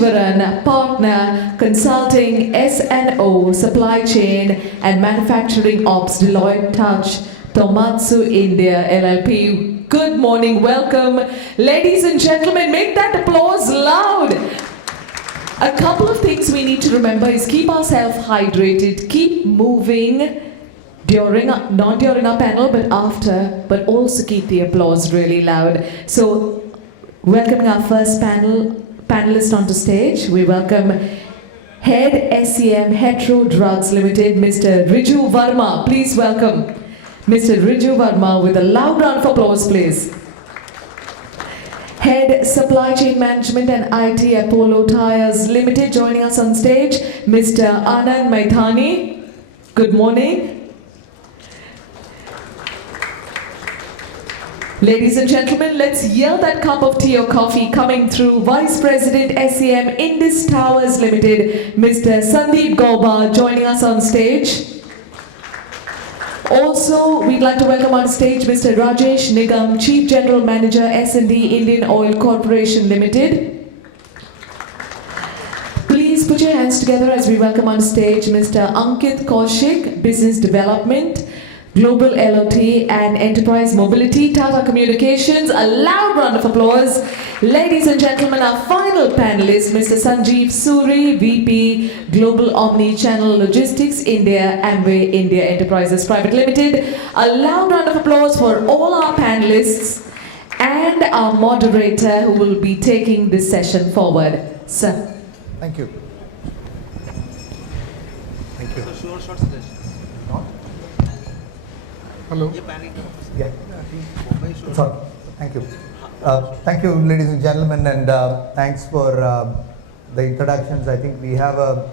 Iswaran, Partner, Consulting, S&O, Supply Chain and Manufacturing Ops, Deloitte Touch, Tomatsu India LLP. Good morning, welcome. Ladies and gentlemen, make that applause loud. A couple of things we need to remember is keep ourselves hydrated, keep moving not during our panel, but after, but also keep the applause really loud. So, welcoming our first panelist onto stage, we welcome Head SCM Hetero Drugs Limited, Mr. Riju Verma. Please welcome Mr. Riju Verma with a loud round of applause, please. Head Supply Chain Management and IT Apollo Tyres Limited, joining us on stage, Mr. Anand Maithani. Good morning. Ladies and gentlemen, let's yell that cup of tea or coffee coming through. Vice President SCM Indus Towers Limited, Mr. Sandeep Gauba, joining us on stage. Also, we'd like to welcome on stage Mr. Rajesh Nigam, Chief General Manager, S&D Indian Oil Corporation Limited. Please put your hands together as we welcome on stage Mr. Ankit Kaushik, Business Development, Global LOT and Enterprise Mobility, Tata Communications. A loud round of applause. Ladies and gentlemen, our final panelist, Mr. Sanjeev Suri, VP, Global Omni-Channel Logistics, India, Amway India Enterprises Private Limited. A loud round of applause for all our panelists and our moderator who will be taking this session forward. Sir. Thank you. Thank you. Hello. Yeah. Sorry. Thank you. Thank you, ladies and gentlemen, and thanks for the introductions. I think we have a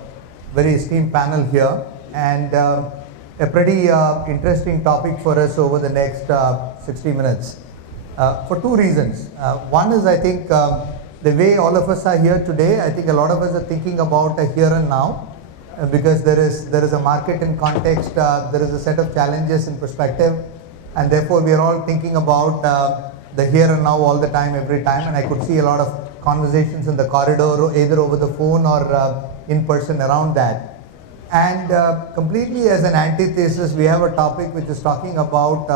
very esteemed panel here and a pretty interesting topic for us over the next 60 minutes for two reasons. One is, I think, the way all of us are here today, I think a lot of us are thinking about a here and now. Because there is a market in context, there is a set of challenges in perspective, and therefore we are all thinking about the here and now all the time, every time. And I could see a lot of conversations in the corridor, either over the phone or in person around that. And completely as an antithesis, we have a topic which is talking about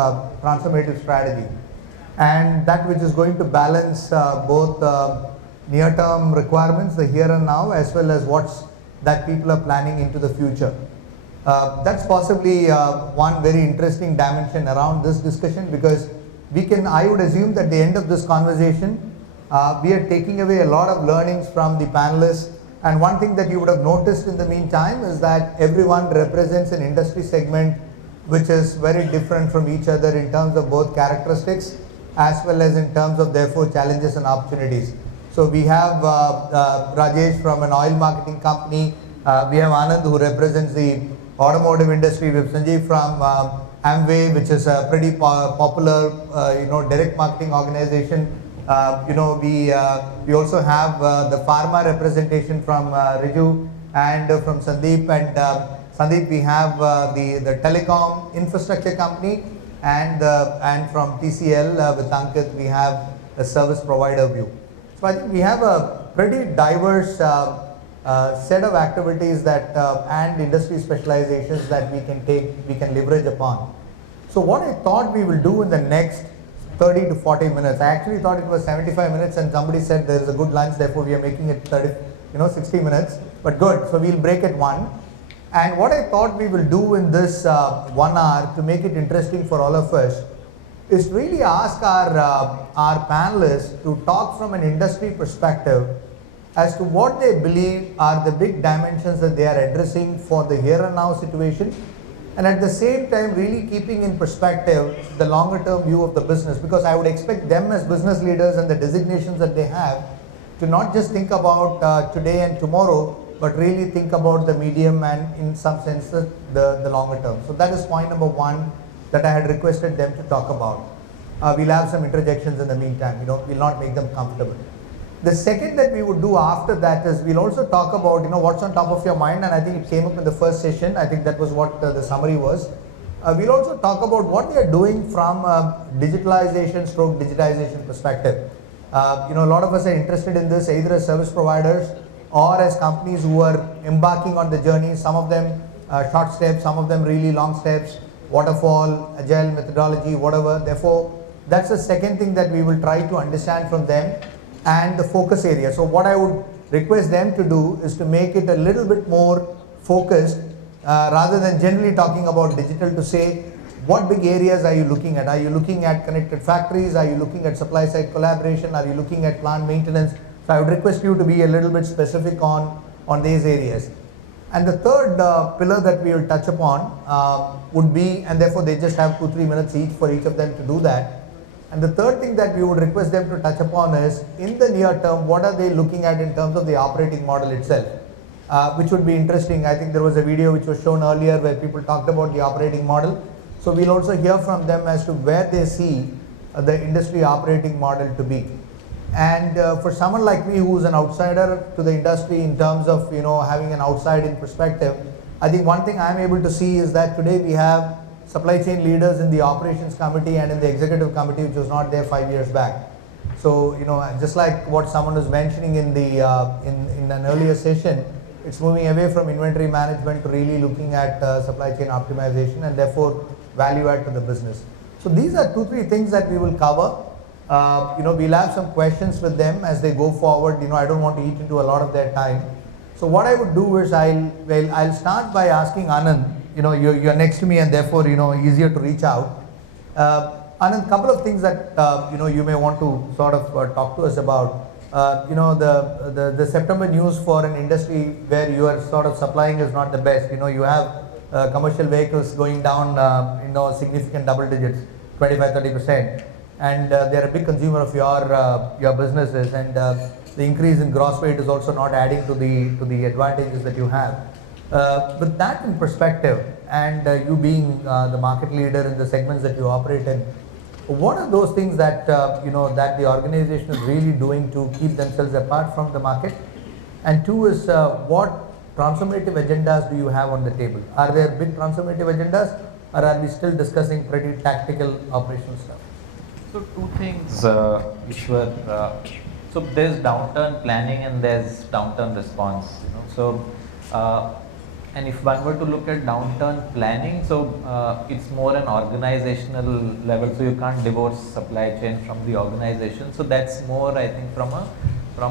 transformative strategy, and that which is going to balance both near-term requirements, the here and now, as well as what's that people are planning into the future. That's possibly one very interesting dimension around this discussion, because I would assume that at the end of this conversation, we are taking away a lot of learnings from the panelists. And one thing that you would have noticed in the meantime is that everyone represents an industry segment which is very different from each other in terms of both characteristics as well as in terms of therefore challenges and opportunities. So we have Rajesh from an oil marketing company. We have Anand, who represents the automotive industry. We have Sanjeev from Amway, which is a pretty popular, direct marketing organization. We also have the pharma representation from Riju and from Sandeep. And Sandeep, we have the telecom infrastructure company, and from TCL with Ankit, we have a service provider view. So I think we have a pretty diverse set of activities that and industry specializations that we can leverage upon. So what I thought we will do in the next 30 to 40 minutes, I actually thought it was 75 minutes, and somebody said there is a good lunch, therefore we are making it 60 minutes, but good. So we'll break at 1. And what I thought we will do in this 1 hour to make it interesting for all of us is really ask our panelists to talk from an industry perspective as to what they believe are the big dimensions that they are addressing for the here and now situation, and at the same time really keeping in perspective the longer term view of the business, because I would expect them as business leaders and the designations that they have to not just think about today and tomorrow, but really think about the medium and in some sense the longer term. So that is point number 1 that I had requested them to talk about. We'll have some interjections in the meantime, we'll not make them comfortable. The second that we would do after that is we'll also talk about, what's on top of your mind, and I think it came up in the first session. I think that was what the summary was. We'll also talk about what they are doing from a digitalization/digitization perspective. A lot of us are interested in this either as service providers or as companies who are embarking on the journey, some of them short steps, some of them really long steps, waterfall, agile methodology, whatever. Therefore, that's the second thing that we will try to understand from them, and the focus area. So what I would request them to do is to make it a little bit more focused, rather than generally talking about digital, to say what big areas are you looking at? Are you looking at connected factories? Are you looking at supply side collaboration? Are you looking at plant maintenance? So I would request you to be a little bit specific on these areas. And the third pillar that we will touch upon would be, and therefore they just have 2-3 minutes each for each of them to do that. And the third thing that we would request them to touch upon is, in the near term, what are they looking at in terms of the operating model itself, which would be interesting. I think there was a video which was shown earlier where people talked about the operating model. So we'll also hear from them as to where they see the industry operating model to be. And for someone like me, who's an outsider to the industry in terms of having an outside-in perspective, I think one thing I'm able to see is that today we have supply chain leaders in the operations committee and in the executive committee, which was not there 5 years back. So just like what someone was mentioning in the in an earlier session, it's moving away from inventory management to really looking at supply chain optimization and therefore value add to the business. So these are 2-3 things that we will cover. We'll have some questions with them as they go forward. I don't want to eat into a lot of their time. So what I would do is I'll start by asking Anand. You're next to me and therefore easier to reach out. Anand, couple of things that you may want to sort of talk to us about. The September news for an industry where you are sort of supplying is not the best. You have commercial vehicles going down significant double digits, 25-30%, and they're a big consumer of your businesses, and the increase in gross weight is also not adding to the advantages that you have. With that in perspective, and you being the market leader in the segments that you operate in, what are those things that that the organization is really doing to keep themselves apart from the market? And two is, what transformative agendas do you have on the table? Are there big transformative agendas, or are we still discussing pretty tactical operational stuff? So two things, Ishwar. So there's downturn planning and there's downturn response. And if one were to look at downturn planning, so it's more an organizational level. So you can't divorce supply chain from the organization. So that's more, I think, from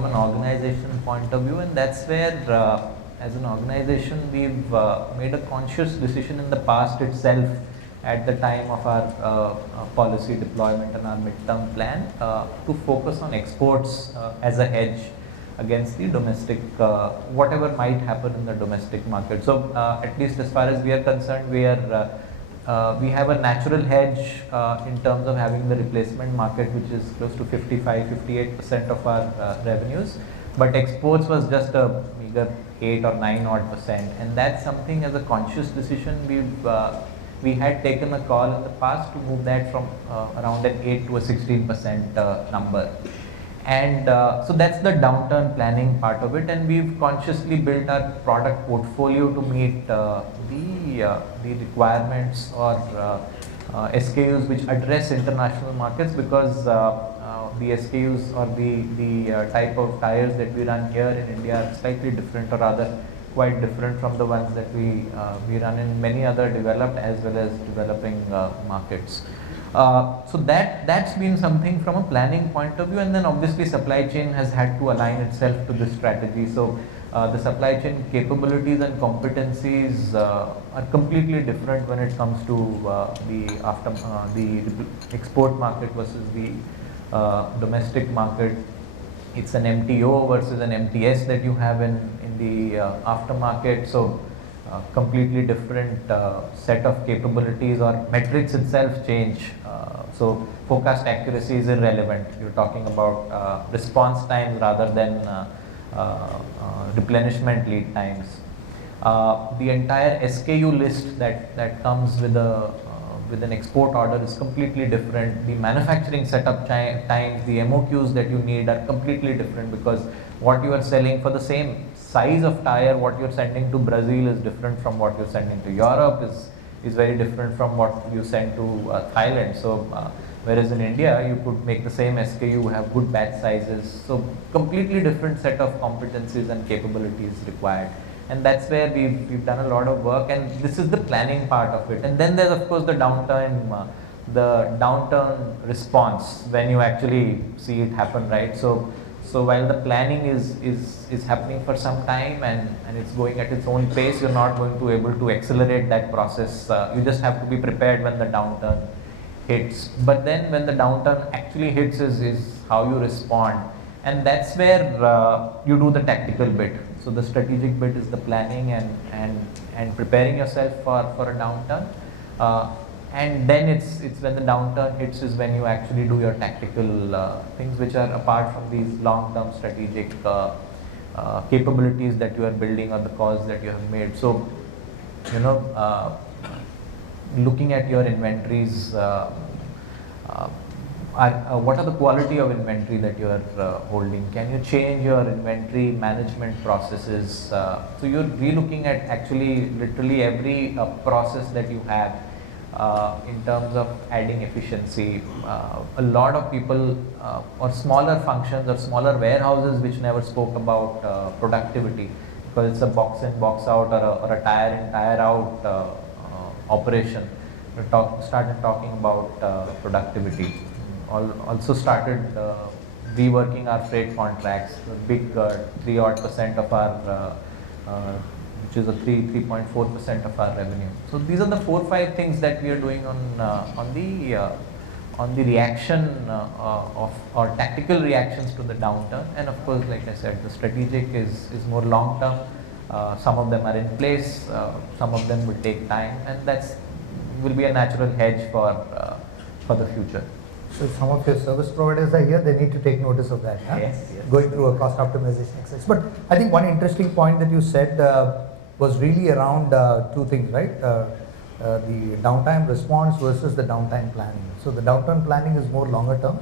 an organization point of view, and that's where, as an organization, we've made a conscious decision in the past itself, at the time of our policy deployment and our midterm plan, to focus on exports as a hedge against the domestic, whatever might happen in the domestic market. So at least as far as we are concerned, we have a natural hedge in terms of having the replacement market, which is close to 55-58% of our revenues, but exports was just a meager 8 or 9 odd percent, and that's something, as a conscious decision, we had taken a call in the past to move that from around an 8 to a 16% number. And so that's the downturn planning part of it, and we've consciously built our product portfolio to meet the requirements or SKUs which address international markets, because the SKUs or the type of tires that we run here in India are slightly different, or rather quite different from the ones that we run in many other developed as well as developing markets. So that's been something from a planning point of view, and then obviously supply chain has had to align itself to this strategy. So the supply chain capabilities and competencies are completely different when it comes to the export market versus the domestic market. It's an MTO versus an MTS that you have in the aftermarket. So completely different set of capabilities, or metrics itself change. So forecast accuracy is irrelevant. You're talking about response times rather than replenishment lead times. The entire SKU list that comes with an export order is completely different. The manufacturing setup times, the MOQs that you need are completely different, because what you are selling for the same size of tire, what you're sending to Brazil is different from what you're sending to Europe, is very different from what you send to Thailand. So Whereas in India, you could make the same SKU, have good batch sizes, so completely different set of competencies and capabilities required. And that's where we've done a lot of work, and this is the planning part of it. And then there's of course the downturn response when you actually see it happen, right? So while the planning is happening for some time and it's going at its own pace, you're not going to be able to accelerate that process. You just have to be prepared when the downturn hits. But then when the downturn actually hits is how you respond. And that's where you do the tactical bit. So the strategic bit is the planning and preparing yourself for a downturn. And then it's when the downturn hits is when you actually do your tactical things, which are apart from these long-term strategic capabilities that you are building or the calls that you have made. So, looking at your inventories, what are the quality of inventory that you are holding? Can you change your inventory management processes? So you're re-looking at actually literally every process that you have in terms of adding efficiency. A lot of people or smaller functions or smaller warehouses which never spoke about productivity, because it's a box in, box out, or a tire in, tire out operation. We started talking about productivity. Also started reworking our freight contracts. A big 3% of our, which is a 3.4% of our revenue. So these are the 4-5 things that we are doing on the reaction of or tactical reactions to the downturn. And of course, like I said, the strategic is more long term. Some of them are in place, some of them will take time, and that's will be a natural hedge for the future. So some of your service providers are here, they need to take notice of that, huh? Yes. Going through a cost optimization exercise. But I think one interesting point that you said was really around two things, right? The downtime response versus the downtime planning. So the downturn planning is more longer term,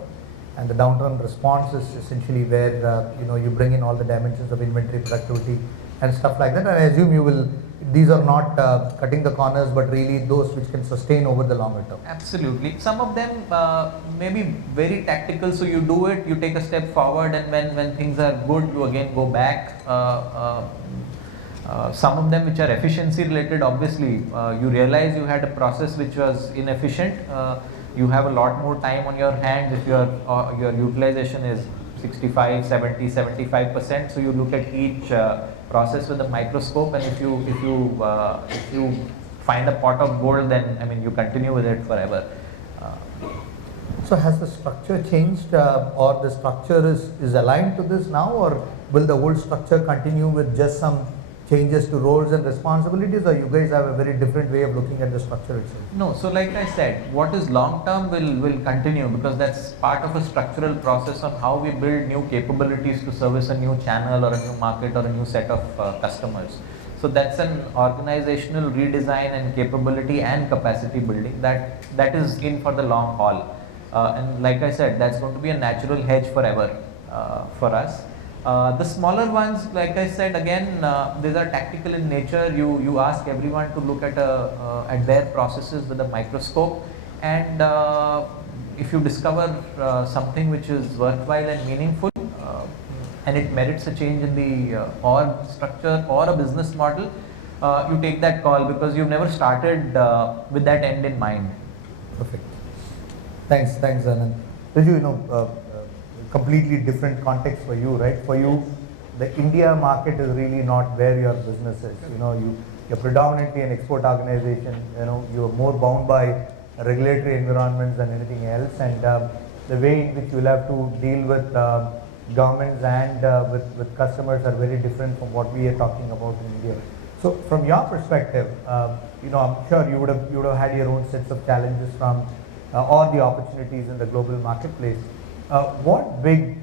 and the downturn response is essentially where you bring in all the dimensions of inventory, productivity, and stuff like that. And I assume these are not cutting the corners, but really those which can sustain over the longer term. Absolutely. Some of them may be very tactical, so you do it, you take a step forward, and when things are good, you again go back. Some of them which are efficiency related, obviously, you realize you had a process which was inefficient. You have a lot more time on your hands if your utilization is 65, 70, 75%. So you look at each process with a microscope, and if you find a pot of gold, then you continue with it forever. So has the structure changed, or the structure is aligned to this now, or will the old structure continue with just some changes to roles and responsibilities, or you guys have a very different way of looking at the structure itself? No, so like I said, what is long term will continue, because that's part of a structural process on how we build new capabilities to service a new channel or a new market or a new set of customers. So that's an organizational redesign and capability and capacity building that is in for the long haul. And like I said, that's going to be a natural hedge forever for us. The smaller ones, like I said, again, these are tactical in nature. You ask everyone to look at their processes with a microscope, and if you discover something which is worthwhile and meaningful, and it merits a change in the org structure or a business model, you take that call, because you've never started with that end in mind. Perfect. Thanks, Anand. Raju, completely different context for you, right? For you, the India market is really not where your business is. You're predominantly an export organization. You're more bound by regulatory environments than anything else, and the way in which you'll have to deal with governments and with customers are very different from what we are talking about in India. So, from your perspective, I'm sure you would have had your own sets of challenges from or the opportunities in the global marketplace. What big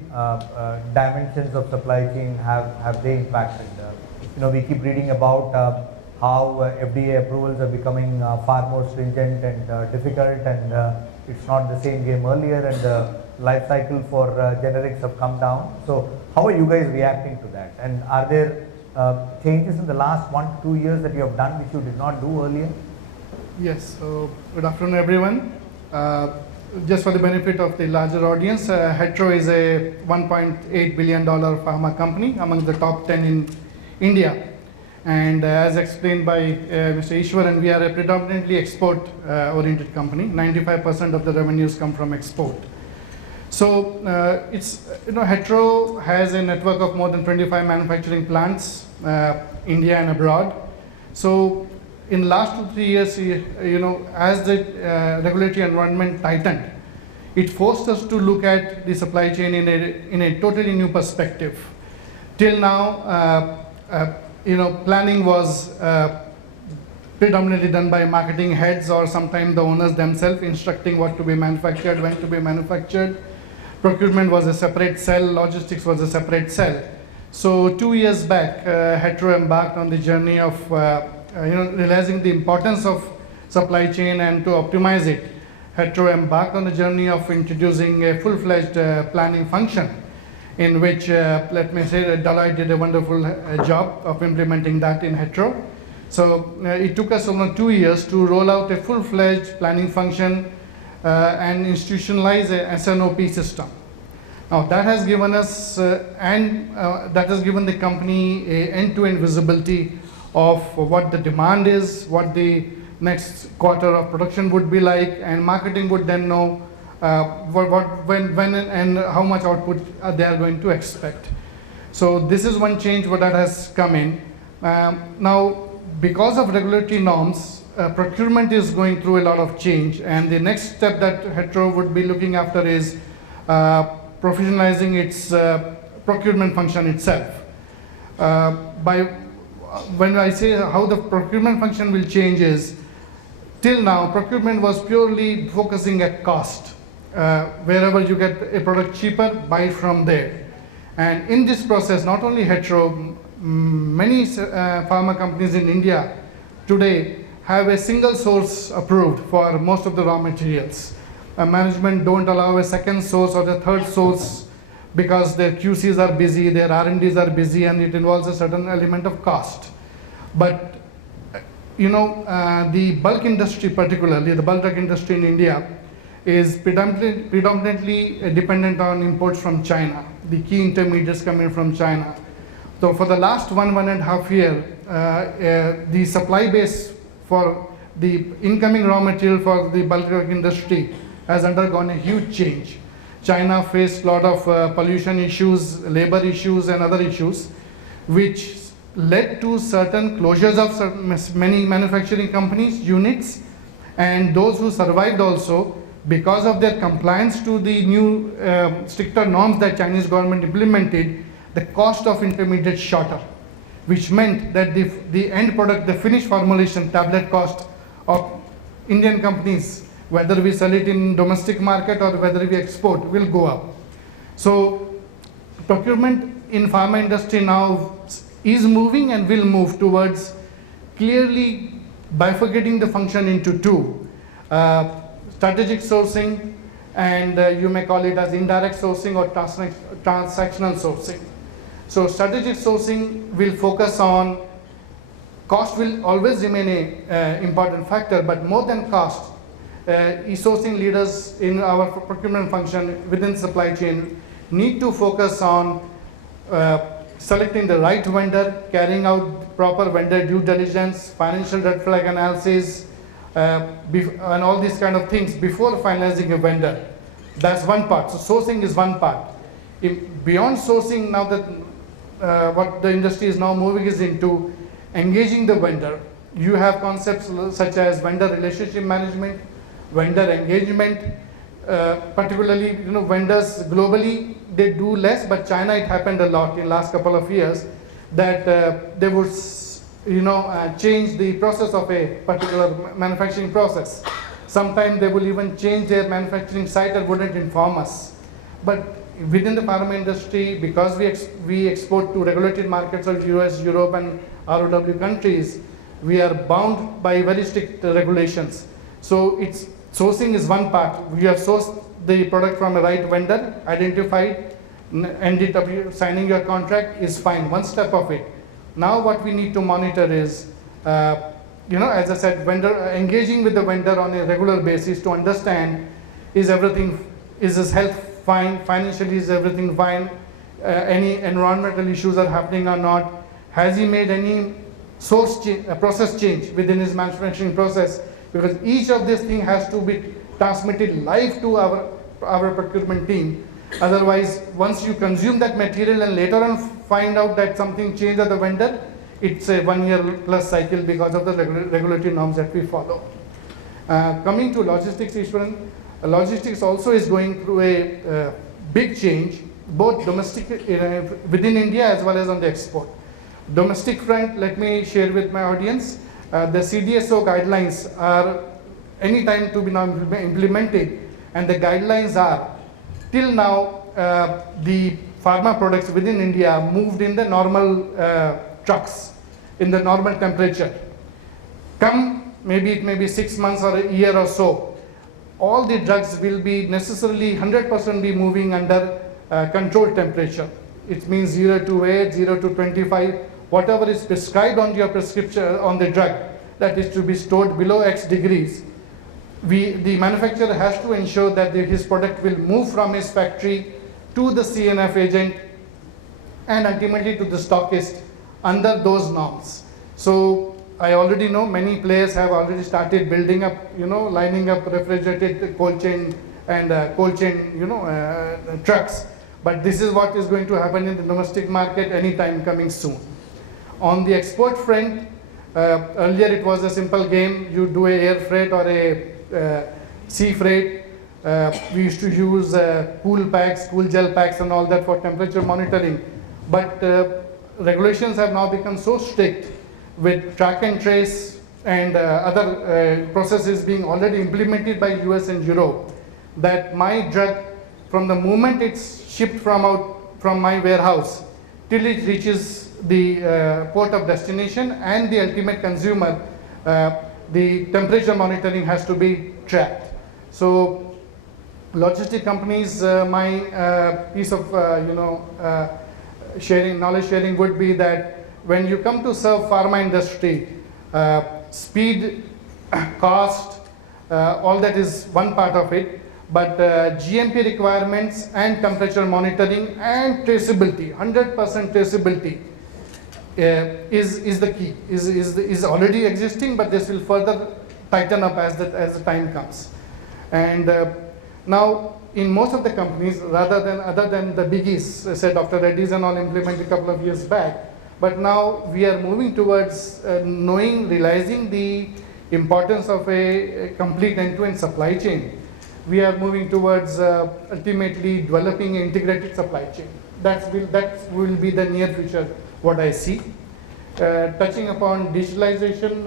dimensions of supply chain have they impacted? We keep reading about how FDA approvals are becoming far more stringent and difficult, and it's not the same game earlier, and the life cycle for generics have come down. So how are you guys reacting to that? And are there changes in the last 1 to 2 years that you have done which you did not do earlier? Yes, good afternoon everyone. just for the benefit of the larger audience, Hetero is a $1.8 billion pharma company among the top 10 in India. And as explained by Mr. Ishwaran, we are a predominantly export-oriented company. 95% of the revenues come from export. So Hetero has a network of more than 25 manufacturing plants, India and abroad. So in last 2-3 years, as the regulatory environment tightened, it forced us to look at the supply chain in a totally new perspective. Till now, planning was predominantly done by marketing heads or sometimes the owners themselves instructing what to be manufactured, when to be manufactured. Procurement was a separate cell, logistics was a separate cell. So 2 years back, Hetero embarked on the journey of realizing the importance of supply chain and to optimize it. Hetero embarked on the journey of introducing a full-fledged planning function, in which, let me say, that Deloitte did a wonderful job of implementing that in Hetero. So it took us almost 2 years to roll out a full-fledged planning function and institutionalize a SNOP system. Now that has given us, that has given the company a end-to-end visibility of what the demand is, what the next quarter of production would be like, and marketing would then know when and how much output they are going to expect. So this is one change that has come in. Now, because of regulatory norms, procurement is going through a lot of change, and the next step that Hetero would be looking after is professionalizing its procurement function itself. When I say how the procurement function will change is, till now, procurement was purely focusing at cost. Wherever you get a product cheaper, buy it from there. And in this process, not only Hetero, many pharma companies in India today have a single source approved for most of the raw materials. Management don't allow a second source or a third source because their QCs are busy, their R&Ds are busy, and it involves a certain element of cost. But the bulk industry, particularly the bulk drug industry in India, is predominantly dependent on imports from China, the key intermediates coming from China. So for the last 1.5 years, the supply base for the incoming raw material for the bulk drug industry has undergone a huge change. China faced a lot of pollution issues, labor issues, and other issues, which led to certain closures of many manufacturing companies, units, and those who survived also, because of their compliance to the new stricter norms that Chinese government implemented, the cost of intermediate shorter, which meant that the end product, the finished formulation tablet cost of Indian companies, whether we sell it in domestic market or whether we export, will go up. So procurement in pharma industry now is moving and will move towards clearly bifurcating the function into two. Strategic sourcing, and you may call it as indirect sourcing or transactional sourcing. So strategic sourcing will focus on cost, will always remain an important factor, but more than cost, e-sourcing leaders in our procurement function within supply chain need to focus on selecting the right vendor, carrying out proper vendor due diligence, financial red flag analysis, and all these kind of things before finalizing a vendor. That's one part. So sourcing is one part. Beyond sourcing, now that what the industry is now moving is into engaging the vendor. You have concepts such as vendor relationship management, vendor engagement, particularly vendors globally, they do less, but China it happened a lot in last couple of years that they would change the process of a particular manufacturing process. Sometimes they will even change their manufacturing site and wouldn't inform us. But within the pharma industry, because we export to regulated markets of US, Europe, and ROW countries, we are bound by very strict regulations. So sourcing is one part. We have sourced the product from a right vendor, identified, ended up signing your contract is fine, one step of it. Now what we need to monitor is, as I said, vendor engaging with the vendor on a regular basis to understand Is everything, is his health fine? Financially, is everything fine? Any environmental issues are happening or not? Has he made any process change within his manufacturing process? Because each of these things has to be transmitted live to our procurement team. Otherwise, once you consume that material and later on find out that something changed at the vendor, it's a 1 year plus cycle because of the regulatory norms that we follow. Coming to logistics, Ishwaran, logistics also is going through a big change, both domestic within India as well as on the export. Domestic front, let me share with my audience, the CDSO guidelines are anytime to be now implemented, and the guidelines are till now the pharma products within India moved in the normal trucks in the normal temperature. Come, maybe it may be 6 months or a year or so, all the drugs will be necessarily 100% be moving under controlled temperature. It means 0 to 8, 0 to 25, whatever is prescribed on your prescription on the drug, that is to be stored below X degrees. The manufacturer has to ensure that his product will move from his factory to the CNF agent and ultimately to the stockist under those norms. So I already know many players have already started building up, lining up refrigerated cold chain and cold chain, trucks. But this is what is going to happen in the domestic market anytime coming soon. On the export front, earlier it was a simple game. You do a air freight or a sea freight. We used to use cool packs, cool gel packs and all that for temperature monitoring. But regulations have now become so strict with track and trace and other processes being already implemented by US and Europe, that my drug, from the moment it's shipped from my warehouse till it reaches the port of destination and the ultimate consumer, the temperature monitoring has to be tracked. So logistic companies, my piece of knowledge sharing would be that when you come to serve pharma industry, speed, cost, all that is one part of it, but GMP requirements and temperature monitoring and traceability, 100% traceability is the key, is already existing, but this will further tighten up as the time comes. And now in most of the companies, other than the biggies, say Dr. Reddy's and all implemented a couple of years back, but now we are moving towards realizing the importance of a complete end-to-end supply chain. We are moving towards ultimately developing an integrated supply chain. That will be the near future, what I see. Touching upon digitalization,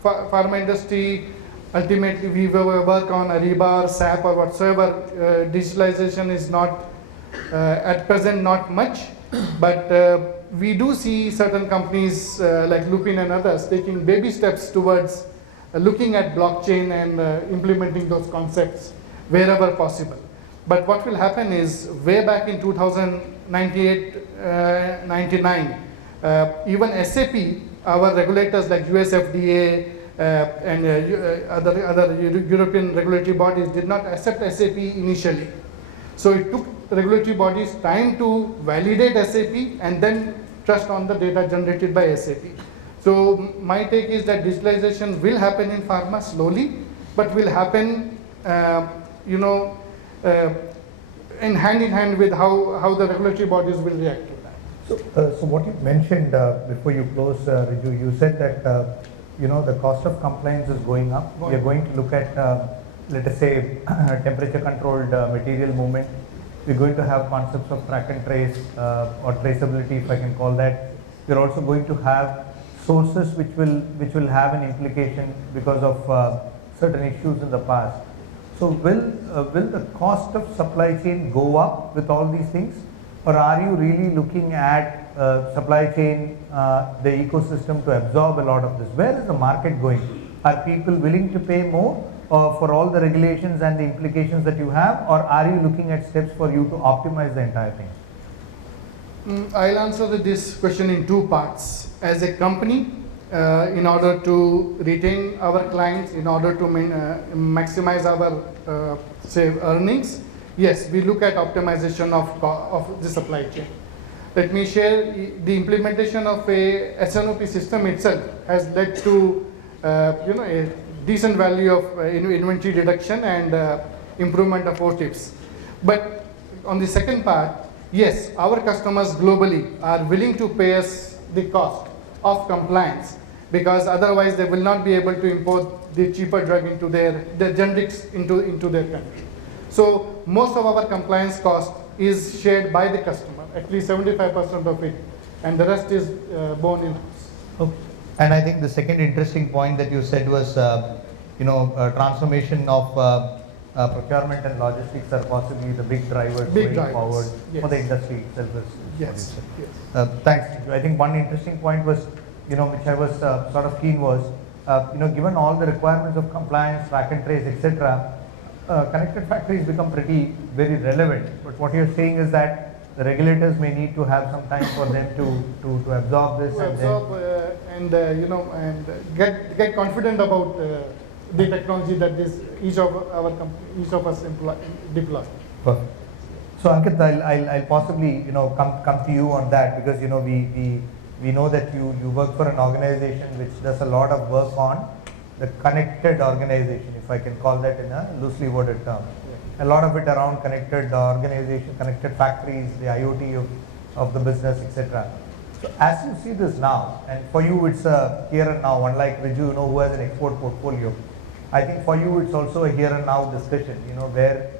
pharma industry, ultimately we will work on Ariba or SAP or whatsoever. Digitalization is not, at present, not much, but we do see certain companies like Lupin and others taking baby steps towards looking at blockchain and implementing those concepts wherever possible. But what will happen is, way back in 2098, 99, even SAP, our regulators like US FDA and other European regulatory bodies did not accept SAP initially. So it took regulatory bodies time to validate SAP and then trust on the data generated by SAP. So my take is that digitalization will happen in pharma slowly, but will happen, in hand with how the regulatory bodies will react to that. So what you mentioned before you close, Riju, you said that the cost of compliance is going up. We are going to look at, let us say, temperature controlled material movement. We're going to have concepts of track and trace or traceability, if I can call that. We're also going to have sources which will have an implication because of certain issues in the past. So will the cost of supply chain go up with all these things, or are you really looking at supply chain, the ecosystem to absorb a lot of this? Where is the market going? Are people willing to pay more for all the regulations and the implications that you have, or are you looking at steps for you to optimize the entire thing? I'll answer this question in two parts. As a company, in order to retain our clients, in order to maximize our say earnings. Yes, we look at optimization of the supply chain. Let me share the implementation of a SNOP system itself has led to a decent value of inventory reduction and improvement of OTIPs. But on the second part, yes, our customers globally are willing to pay us the cost of compliance, because otherwise they will not be able to import the cheaper drug into their generics into their country. So most of our compliance cost is shared by the customer, at least 75% of it, and the rest is borne in-house. Okay. And I think the second interesting point that you said was, transformation of procurement and logistics are possibly the big drivers going forward for the industry itself. Yes. Thanks. I think one interesting point was, which I was sort of keen was, given all the requirements of compliance, track and trace, etc., connected factories become very relevant. But what you're saying is that the regulators may need to have some time for them to absorb this and get confident about the technology that each of us deploy. Perfect. So Ankit, I'll possibly come to you on that, because we know that you work for an organization which does a lot of work on the connected organization, if I can call that in a loosely worded term. A lot of it around connected organization, connected factories, the IoT of the business, etc. So as you see this now, and for you it's a here and now, unlike Riju, who has an export portfolio, I think for you it's also a here and now discussion, where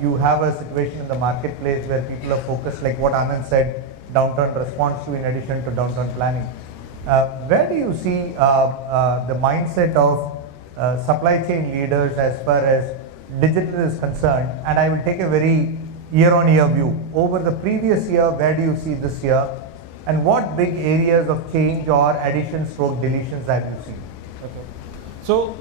you have a situation in the marketplace where people are focused, like what Anand said, downturn response to in addition to downturn planning. Where do you see the mindset of supply chain leaders as far as digital is concerned? And I will take a very year-on-year view. Over the previous year, where do you see this year? And what big areas of change or additions or deletions have you seen? Okay. So,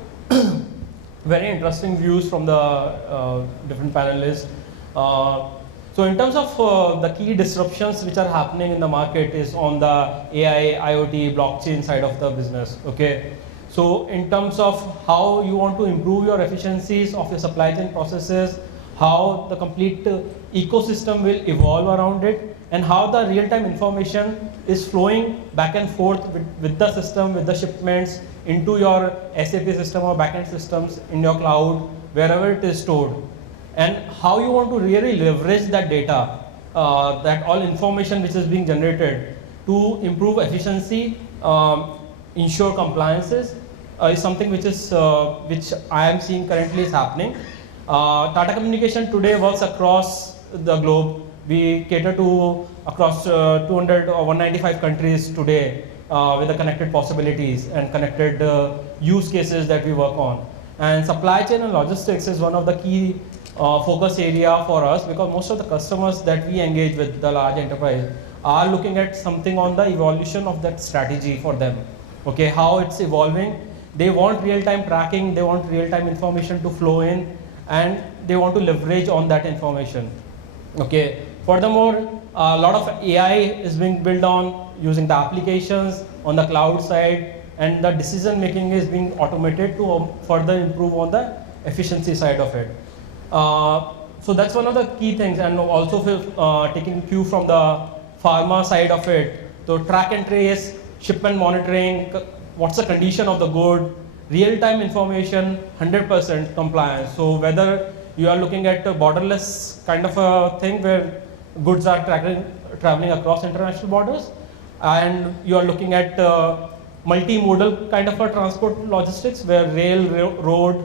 very interesting views from the different panelists. So in terms of the key disruptions which are happening in the market is on the AI, IoT, blockchain side of the business. Okay. So in terms of how you want to improve your efficiencies of your supply chain processes, how the complete ecosystem will evolve around it, and how the real-time information is flowing back and forth with the system, with the shipments into your SAP system or backend systems in your cloud, wherever it is stored. And how you want to really leverage that data, that all information which is being generated to improve efficiency, ensure compliances, is something which I am seeing currently is happening. Tata Communication today works across the globe. We cater to across 200 or 195 countries today with the connected possibilities and connected use cases that we work on. And supply chain and logistics is one of the key focus area for us, because most of the customers that we engage with, the large enterprise, are looking at something on the evolution of that strategy for them. Okay, how it's evolving. They want real-time tracking, they want real-time information to flow in, and they want to leverage on that information. Okay. Furthermore, a lot of AI is being built on using the applications on the cloud side, and the decision making is being automated to further improve on the efficiency side of it. So that's one of the key things, and also taking cue from the pharma side of it, so track and trace, shipment monitoring, what's the condition of the good, real-time information, 100% compliance. So whether you are looking at a borderless kind of a thing where goods are traveling across international borders, and you are looking at multimodal kind of a transport logistics where rail, road,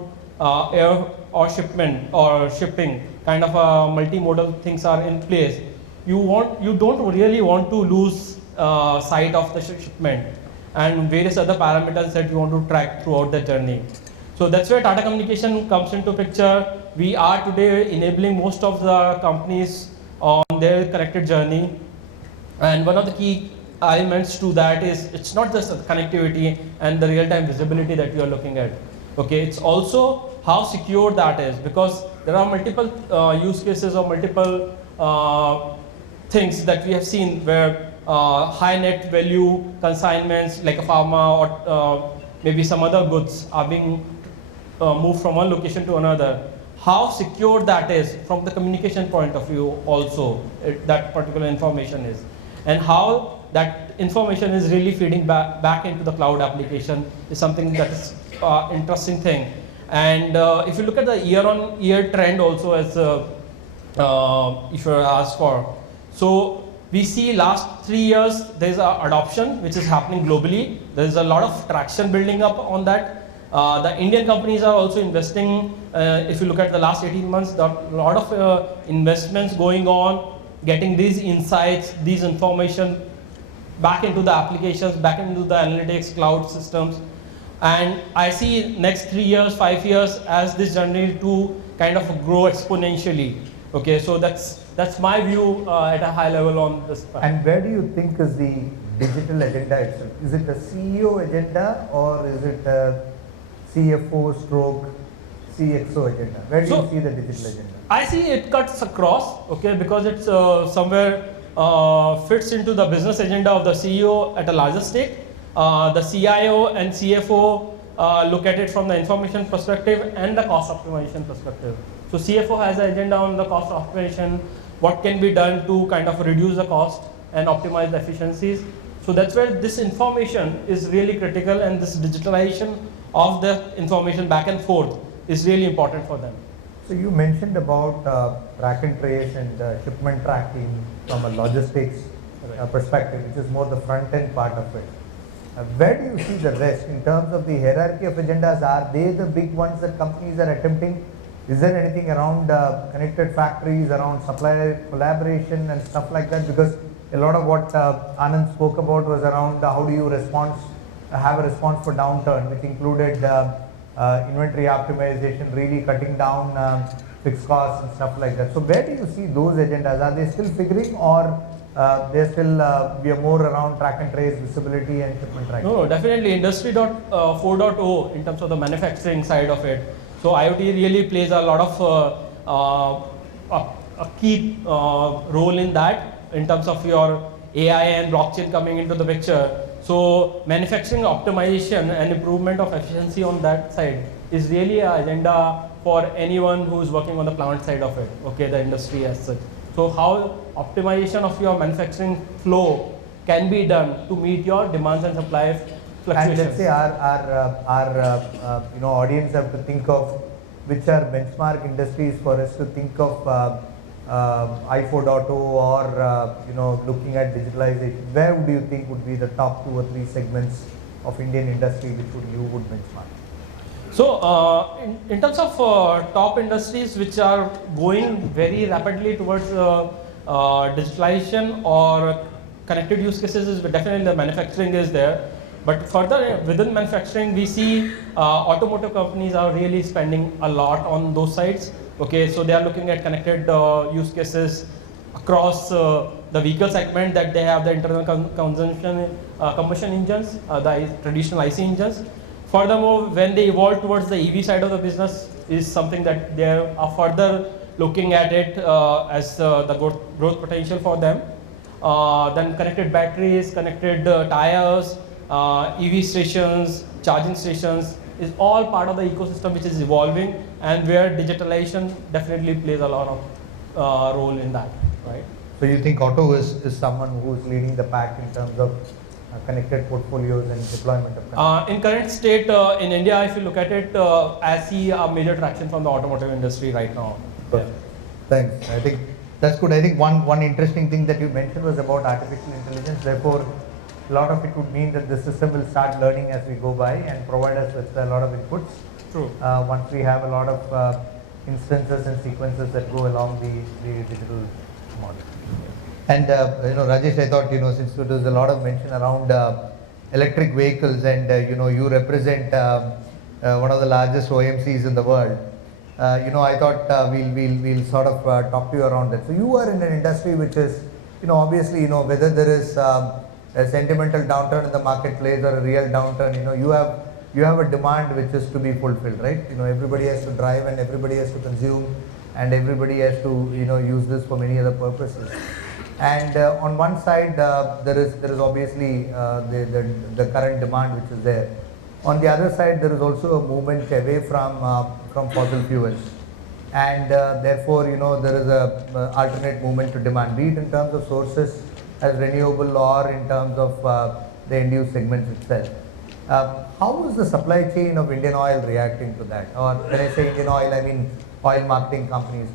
air or shipment or shipping kind of a multimodal things are in place. You don't really want to lose sight of the shipment and various other parameters that you want to track throughout the journey. So that's where Tata Communication comes into picture. We are today enabling most of the companies on their connected journey, and one of the key elements to that is it's not just the connectivity and the real-time visibility that you are looking at. Okay, it's also how secure that is, because there are multiple use cases or multiple things that we have seen where high net value consignments like a pharma or maybe some other goods are being moved from one location to another, how secure that is from the communication point of view also, that particular information is, and how that information is really feeding back into the cloud application is something that is interesting thing. And if you look at the year-on-year trend also, as if you ask for, so we see last 3 years there is a adoption which is happening globally. There is a lot of traction building up on that. The Indian companies are also investing. If you look at the last 18 months, there are a lot of investments going on, getting these insights, these information back into the applications, back into the analytics, cloud systems. And I see next 3 years, 5 years as this journey to kind of grow exponentially. Okay, so that's my view at a high level on this. And where do you think is the digital agenda itself? Is it a CEO agenda or is it a CFO stroke CXO agenda? Where do you see the digital agenda? I see it cuts across, okay, because it's somewhere fits into the business agenda of the CEO at a larger stake. The CIO and CFO look at it from the information perspective and the cost optimization perspective. So CFO has an agenda on the cost optimization, what can be done to kind of reduce the cost and optimize the efficiencies. So that's where this information is really critical, and this digitalization of the information back and forth is really important for them. So you mentioned about track and trace and shipment tracking from a logistics perspective, which is more the front end part of it. Where do you see the rest in terms of the hierarchy of agendas? Are they the big ones that companies are attempting? Is there anything around connected factories, around supplier collaboration and stuff like that? Because a lot of what Anand spoke about was around how do you have a response for downturn, which included inventory optimization, really cutting down fixed costs and stuff like that. So where do you see those agendas? Are they still figuring, or they're still we are more around track and trace, visibility and shipment tracking? No, definitely Industry 4.0 in terms of the manufacturing side of it. So IoT really plays a lot of a key role in that, in terms of your AI and blockchain coming into the picture. So manufacturing optimization and improvement of efficiency on that side is really an agenda for anyone who is working on the plant side of it, okay, the industry as such. So how optimization of your manufacturing flow can be done to meet your demands and supply fluctuations. And let's say our audience have to think of which are benchmark industries for us to think of I4.0 or looking at digitalization. Where would you think would be the top 2 or 3 segments of Indian industry which you would benchmark? So in terms of top industries which are going very rapidly towards digitalization or connected use cases, is definitely the manufacturing is there. But further within manufacturing, we see automotive companies are really spending a lot on those sides. Okay, so they are looking at connected use cases across the vehicle segment, that they have the internal combustion engines, the traditional IC engines. Furthermore, when they evolve towards the EV side of the business, is something that they are further looking at it as the growth potential for them. Then connected batteries, connected tires, EV stations, charging stations is all part of the ecosystem which is evolving, and where digitalization definitely plays a lot of role in that, right? So you think auto is someone who is leading the pack in terms of connected portfolios and deployment of in current state in India, if you look at it, I see a major traction from the automotive industry right now. Yeah. Thanks. I think that's good. I think one interesting thing that you mentioned was about artificial intelligence. Therefore, a lot of it would mean that the system will start learning as we go by and provide us with a lot of inputs. True. Once we have a lot of instances and sequences that go along the digital model. And Rajesh, I thought since there was a lot of mention around electric vehicles, and you represent one of the largest OMCs in the world. I thought we'll sort of talk to you around that. So you are in an industry which is obviously whether there is a sentimental downturn in the marketplace or a real downturn, you have a demand which is to be fulfilled, right? Everybody has to drive and everybody has to consume and everybody has to use this for many other purposes. And on one side, there is obviously the current demand which is there. On the other side, there is also a movement away from fossil fuels, and therefore, there is a alternate movement to demand, be it in terms of sources as renewable or in terms of the end-use segments itself. How is the supply chain of Indian Oil reacting to that? Or when I say Indian Oil, I mean oil marketing companies.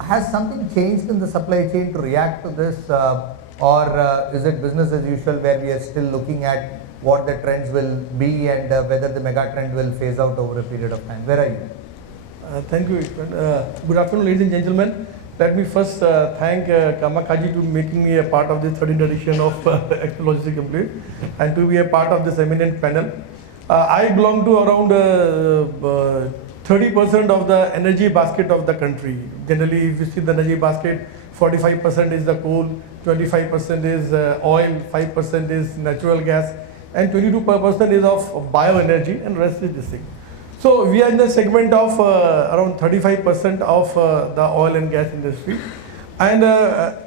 Has something changed in the supply chain to react to this, or is it business as usual where we are still looking at what the trends will be and whether the mega trend will phase out over a period of time? Where are you? Thank you, Ishwan. Good afternoon, ladies and gentlemen. Let me first thank Kamakhaji to making me a part of this 13th edition of Logistics Complete and to be a part of this eminent panel. I belong to around 30% of the energy basket of the country. Generally, if you see the energy basket, 45% is the coal, 25% is oil, 5% is natural gas, and 22% is of bioenergy, and rest is this thing. So we are in the segment of around 35% of the oil and gas industry, and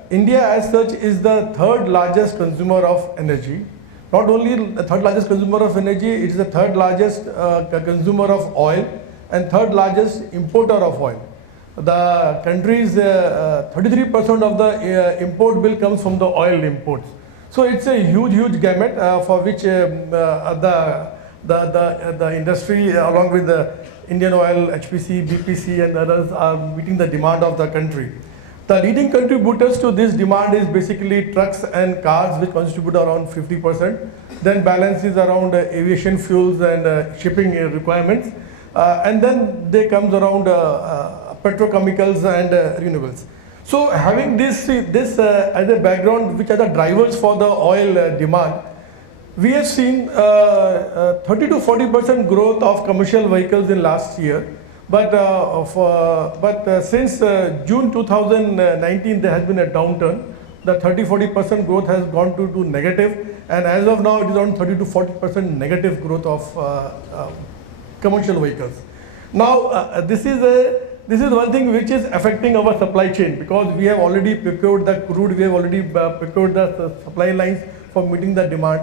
India as such is the third largest consumer of energy. Not only the third largest consumer of energy, it is the third largest consumer of oil and third largest importer of oil. The country's 33% of the import bill comes from the oil imports. So it's a huge gamut for which the industry along with the Indian Oil, HPC, BPC and others are meeting the demand of the country. The leading contributors to this demand is basically trucks and cars, which constitute around 50%. Then balance is around aviation fuels and shipping requirements. And then there comes around petrochemicals and renewables. So having this as a background, which are the drivers for the oil demand, we have seen 30 to 40% growth of commercial vehicles in last year. But since June 2019, there has been a downturn. The 30-40% growth has gone to negative, and as of now, it is around 30 to 40% negative growth of commercial vehicles. Now, this is one thing which is affecting our supply chain, because we have already procured the crude, we have already procured the supply lines for meeting the demand.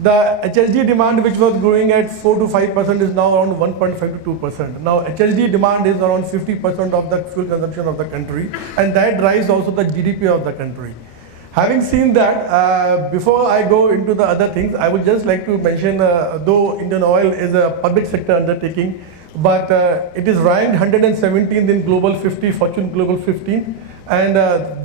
The HSD demand, which was growing at 4 to 5%, is now around 1.5 to 2%. Now, HSD demand is around 50% of the fuel consumption of the country, and that drives also the GDP of the country. Having seen that, before I go into the other things, I would just like to mention, though Indian Oil is a public sector undertaking, but it is ranked 117th in Global 50, Fortune Global 15. And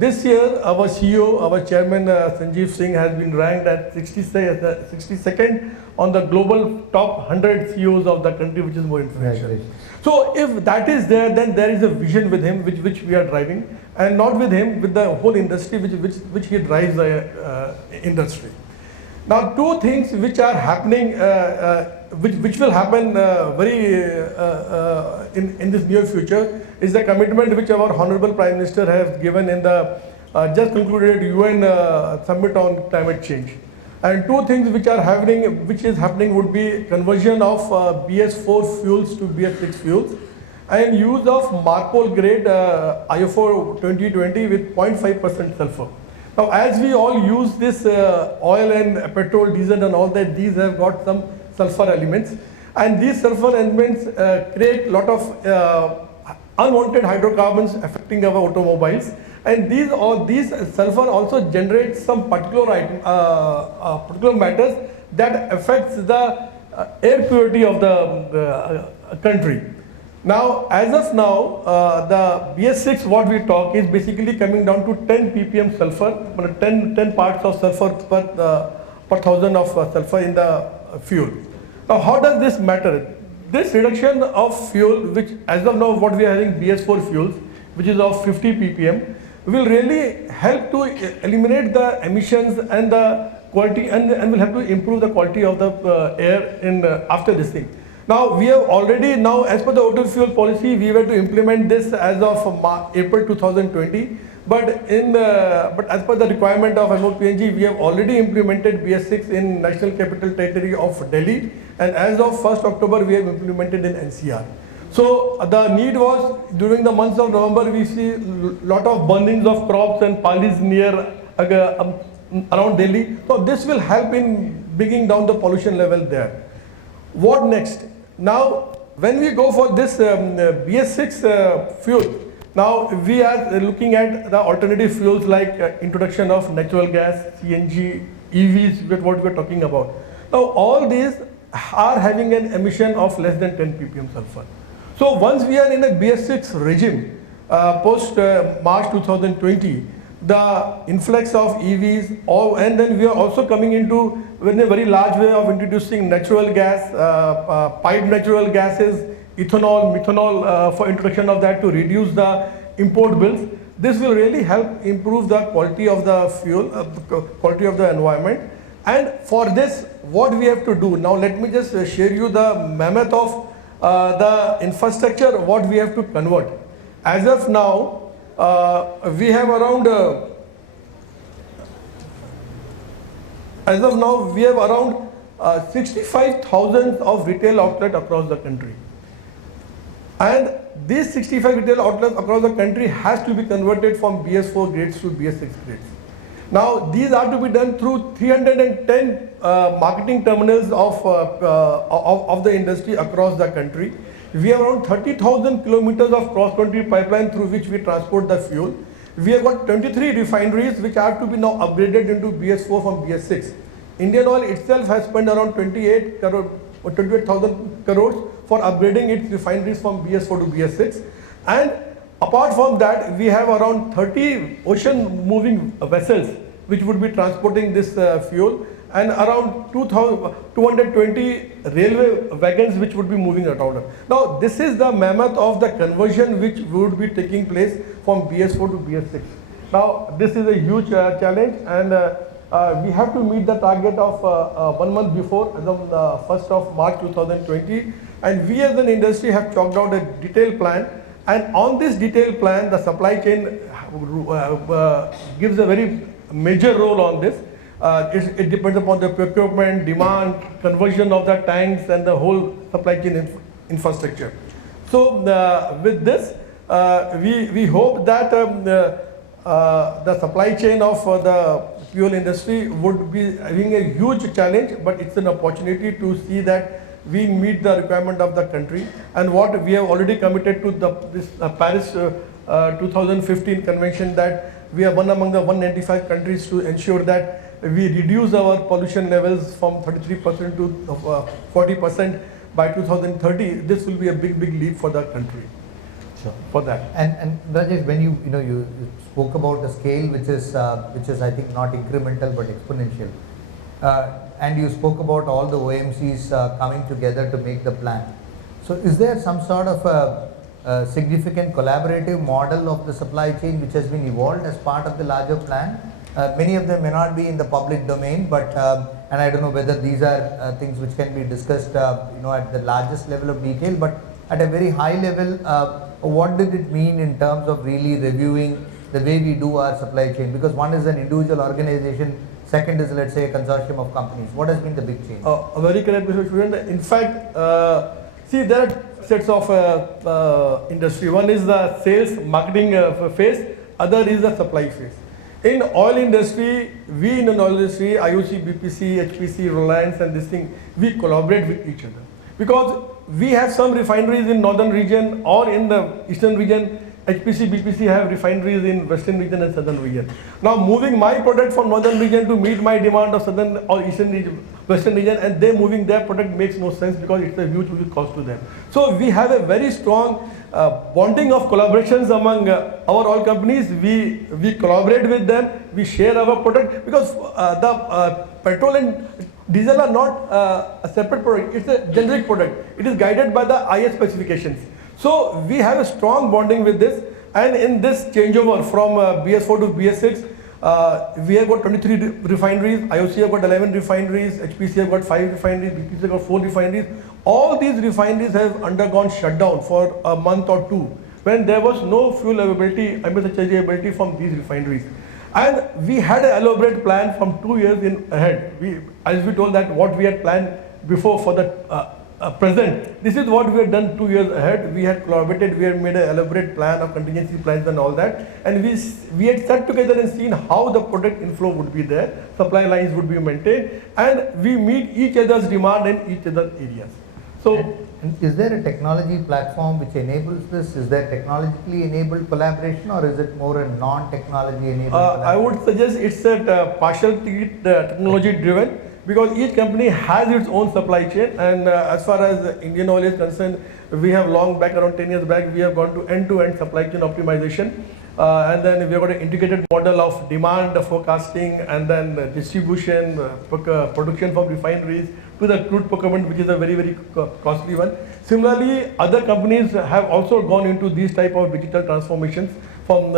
this year, our CEO, our chairman, Sanjeev Singh, has been ranked at 62nd on the global top 100 CEOs of the country, which is more influential. So if that is there, then there is a vision with him, which we are driving, and not with him, with the whole industry, which he drives the industry. Now, two things which are happening, which will happen in this near future, is the commitment which our Honorable Prime Minister has given in the just concluded UN Summit on Climate Change. And two things which is happening would be conversion of BS4 fuels to BS6 fuels, and use of MARPOL grade IFO 2020 with 0.5% sulfur. Now, as we all use this oil and petrol, diesel and all that, these have got some sulfur elements, and these sulfur elements create a lot of unwanted hydrocarbons affecting our automobiles, and these sulfur also generates some particular matters that affects the air purity of the country. Now, as of now, the BS6 what we talk is basically coming down to 10 ppm sulfur, 10 parts of sulfur per thousand of sulfur in the fuel. Now, how does this matter? This reduction of fuel, which as of now what we are having BS4 fuels, which is of 50 ppm, will really help to eliminate the emissions and the quality, and will help to improve the quality of the air in after this thing. Now, we have already as per the auto fuel policy, we were to implement this as of April 2020. But as per the requirement of MoPNG, we have already implemented BS6 in National Capital Territory of Delhi, and as of 1st October, we have implemented in NCR. So the need was, during the months of November, we see lot of burnings of crops and pallies near around Delhi. So this will help in bringing down the pollution level there. What next? Now, when we go for this BS6 fuel, now we are looking at the alternative fuels like introduction of natural gas, CNG, EVs, with what we are talking about. Now, all these are having an emission of less than 10 ppm sulfur. So once we are in a BS6 regime, post March 2020, the influx of EVs, and then we are also coming into in a very large way of introducing natural gas, piped natural gases, ethanol, methanol for introduction of that to reduce the import bills. This will really help improve the quality of the fuel, quality of the environment. And for this, what we have to do, now let me just share you the mammoth of the infrastructure, what we have to convert. As of now, we have around 65,000 of retail outlets across the country. And these 65 retail outlets across the country has to be converted from BS4 grades to BS6 grades. Now, these are to be done through 310 marketing terminals of the industry across the country. We have around 30,000 kilometers of cross-country pipeline through which we transport the fuel. We have got 23 refineries which are to be now upgraded into BS4 from BS6. Indian Oil itself has spent around 28,000 crores for upgrading its refineries from BS4 to BS6. And apart from that, we have around 30 ocean moving vessels which would be transporting this fuel, and around 220 railway wagons which would be moving around. Now, this is the mammoth of the conversion which would be taking place from BS4 to BS6. Now, this is a huge challenge, and we have to meet the target of 1 month before, as of the 1st of March 2020. And we as an industry have chalked out a detailed plan. And on this detailed plan, the supply chain gives a very major role on this. It depends upon the procurement, demand, conversion of the tanks, and the whole supply chain infrastructure. So with this, we hope that the supply chain of the fuel industry would be having a huge challenge, but it's an opportunity to see that we meet the requirement of the country, and what we have already committed to this Paris 2015 convention, that we are one among the 195 countries to ensure that we reduce our pollution levels from 33% to 40% by 2030. This will be a big leap for the country. Sure. For that. And Rajesh, when you spoke about the scale, which is I think not incremental but exponential, and you spoke about all the OMCs coming together to make the plan. So is there some sort of a significant collaborative model of the supply chain which has been evolved as part of the larger plan? Many of them may not be in the public domain, but and I don't know whether these are things which can be discussed at the largest level of detail, but at a very high level, what did it mean in terms of really reviewing the way we do our supply chain? Because one is an individual organization, second is, let's say, a consortium of companies. What has been the big change? Very correct, Mr. Student. In fact, see, there are sets of industry. One is the sales, marketing phase, other is the supply phase. In oil industry, IOC, BPC, HPC, Reliance, and this thing, we collaborate with each other. Because we have some refineries in northern region or in the eastern region. HPC, BPC have refineries in western region and southern region. Now, moving my product from northern region to meet my demand of southern or eastern region, western region, and they moving their product makes no sense because it's a huge cost to them. So we have a very strong bonding of collaborations among our oil companies. We collaborate with them. We share our product, because the petrol and diesel are not a separate product. It's a generic product. It is guided by the IS specifications. So we have a strong bonding with this, and in this changeover from BS4 to BS6, we have got 23 refineries, IOC have got 11 refineries, HPC have got 5 refineries, BPC have got 4 refineries. All these refineries have undergone shutdown for a month or two when there was no fuel availability, availability from these refineries. And we had an elaborate plan from 2 years in ahead. As we told that what we had planned before for the present. This is what we had done 2 years ahead. We had collaborated, we had made an elaborate plan of contingency plans and all that, and we had sat together and seen how the product inflow would be there, supply lines would be maintained, and we meet each other's demand in each other's areas. So, And is there a technology platform which enables this? Is there technologically enabled collaboration, or is it more a non-technology enabled I collaboration? would suggest it's a partially technology driven, because each company has its own supply chain, and as far as Indian Oil is concerned, we have long back, around 10 years back, we have gone to end-to-end supply chain optimization, and then we have got an integrated model of demand forecasting, and then distribution, production from refineries to the crude procurement, which is a very, very costly one. Similarly, other companies have also gone into these type of digital transformations from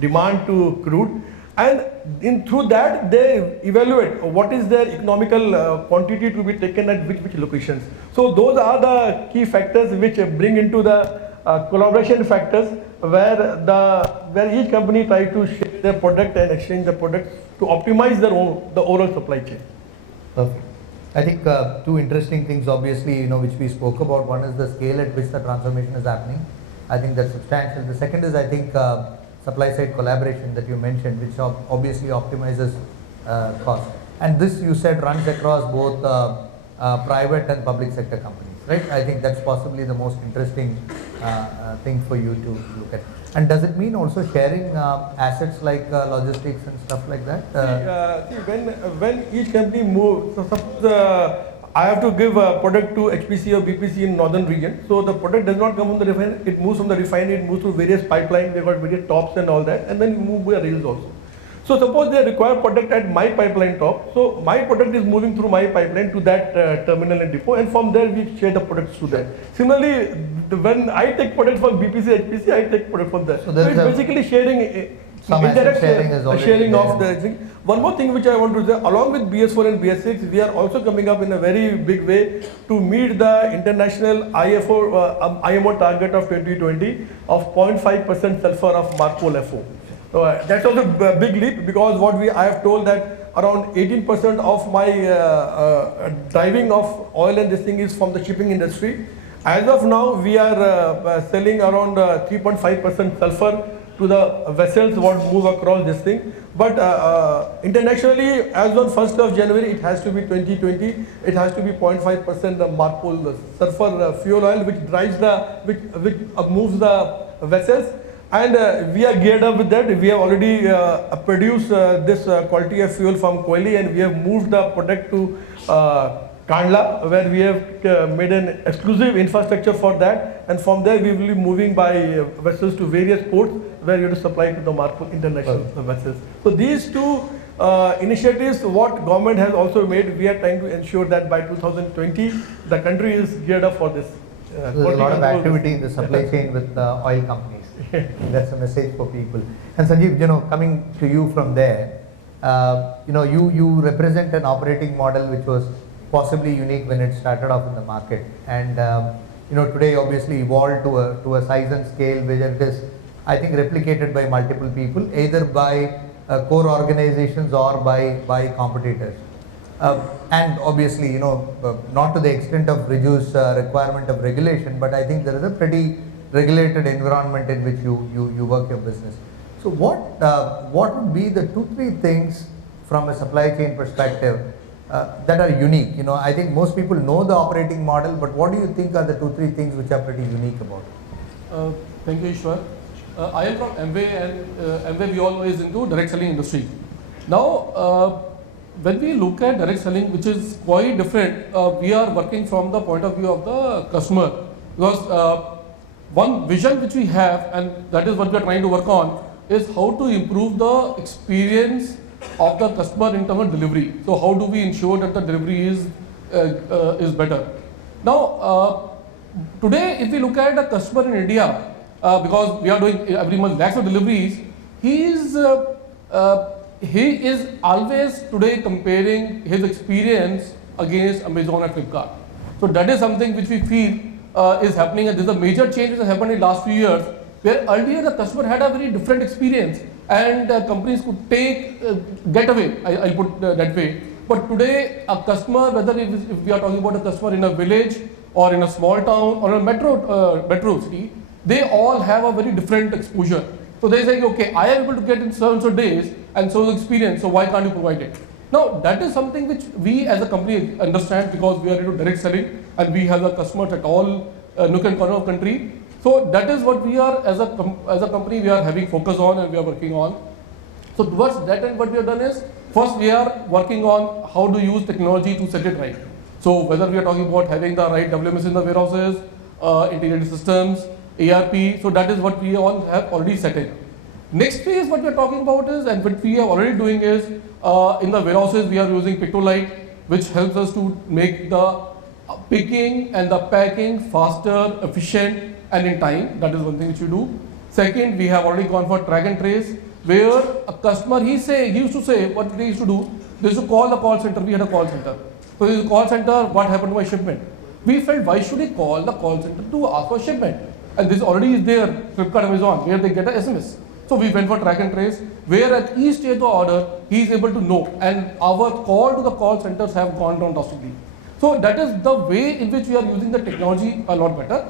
demand to crude. And through that, they evaluate what is their economical quantity to be taken at which locations. So those are the key factors which bring into the collaboration factors, where each company tries to share their product and exchange the products to optimize the overall supply chain. Perfect. I think two interesting things, obviously, which we spoke about. One is the scale at which the transformation is happening. I think that's substantial. The second is, I think, supply side collaboration that you mentioned, which obviously optimizes cost. And this, you said, runs across both private and public sector companies, right? I think that's possibly the most interesting thing for you to look at. And does it mean also sharing assets like logistics and stuff like that? See, when each company moves, so suppose I have to give a product to HPC or BPC in northern region, so the product does not come from the refinery, it moves from the refinery, it moves through various pipelines, they've got various tops and all that, and then you move by rails also. So suppose they require product at my pipeline top, so my product is moving through my pipeline to that terminal and depot, and from there we share the products to that. Similarly, when I take product from BPC, HPC, I take product from there. So it's basically sharing, some indirect sharing is already sharing there. of the thing. One more thing which I want to say, along with BS4 and BS6, we are also coming up in a very big way to meet the international IMO target of 2020 of 0.5% sulfur of MARPOL FO. So that's also a big leap, because I have told that around 18% of my driving of oil and this thing is from the shipping industry. As of now, we are selling around 3.5% sulfur to the vessels what move across this thing. But internationally, as on 1st of January, it has to be 2020. It has to be 0.5% MARPOL sulfur fuel oil, which drives which moves the vessels. And we are geared up with that. We have already produced this quality of fuel from Koili, and we have moved the product to Kandla, where we have made an exclusive infrastructure for that, and from there we will be moving by vessels to various ports where we have to supply to the MARPOL international vessels. So these two initiatives, what government has also made, we are trying to ensure that by 2020 the country is geared up for this. There's a lot of activity in the supply chain with oil companies. That's a message for people. And Sanjeev, coming to you from there, you represent an operating model which was possibly unique when it started off in the market, and today obviously evolved to a size and scale where it is, I think, replicated by multiple people, either by core organizations or by competitors. And obviously, not to the extent of reduced requirement of regulation, but I think there is a pretty regulated environment in which you work your business. So what would be the 2-3 things from a supply chain perspective that are unique? I think most people know the operating model, but what do you think are the 2-3 things which are pretty unique about it? Thank you, Ishwar. I am from Amway, and Amway we all is into direct selling industry. Now, when we look at direct selling, which is quite different, we are working from the point of view of the customer, because one vision which we have, and that is what we are trying to work on, is how to improve the experience of the customer in terms of delivery. So how do we ensure that the delivery is better? Now, today, if we look at a customer in India, because we are doing every month lakhs of deliveries, he is always today comparing his experience against Amazon and Flipkart. So that is something which we feel is happening, and this is a major change which has happened in the last few years, where earlier the customer had a very different experience, and companies could get away, I'll put that way, But today, a customer, whether if we are talking about a customer in a village or in a small town or a metro city, they all have a very different exposure. So they say, okay, I am able to get in so days and so experience, so why can't you provide it? Now, that is something which we as a company understand, because we are into direct selling and we have the customers at all nook and corner of country. So that is what we are as a company we are having focus on and we are working on. So towards that end, what we have done is, first we are working on how to use technology to set it right. So whether we are talking about having the right WMS in the warehouses, integrated systems, ERP, so that is what we all have already set in. Next phase what we are talking about is, and what we are already doing is, in the warehouses we are using Pictolite, which helps us to make the picking and the packing faster, efficient and in time. That is one thing which we do. Second, we have already gone for track and trace, where a customer, he used to say, what they used to do, they used to call the call center. We had a call center. So this call center, what happened to my shipment? We felt, why should he call the call center to ask for shipment? And this already is there, Flipkart, Amazon, where they get a SMS. So we went for track and trace, where at each stage of the order, he is able to know, and our call to the call centers have gone down drastically. So that is the way in which we are using the technology a lot better.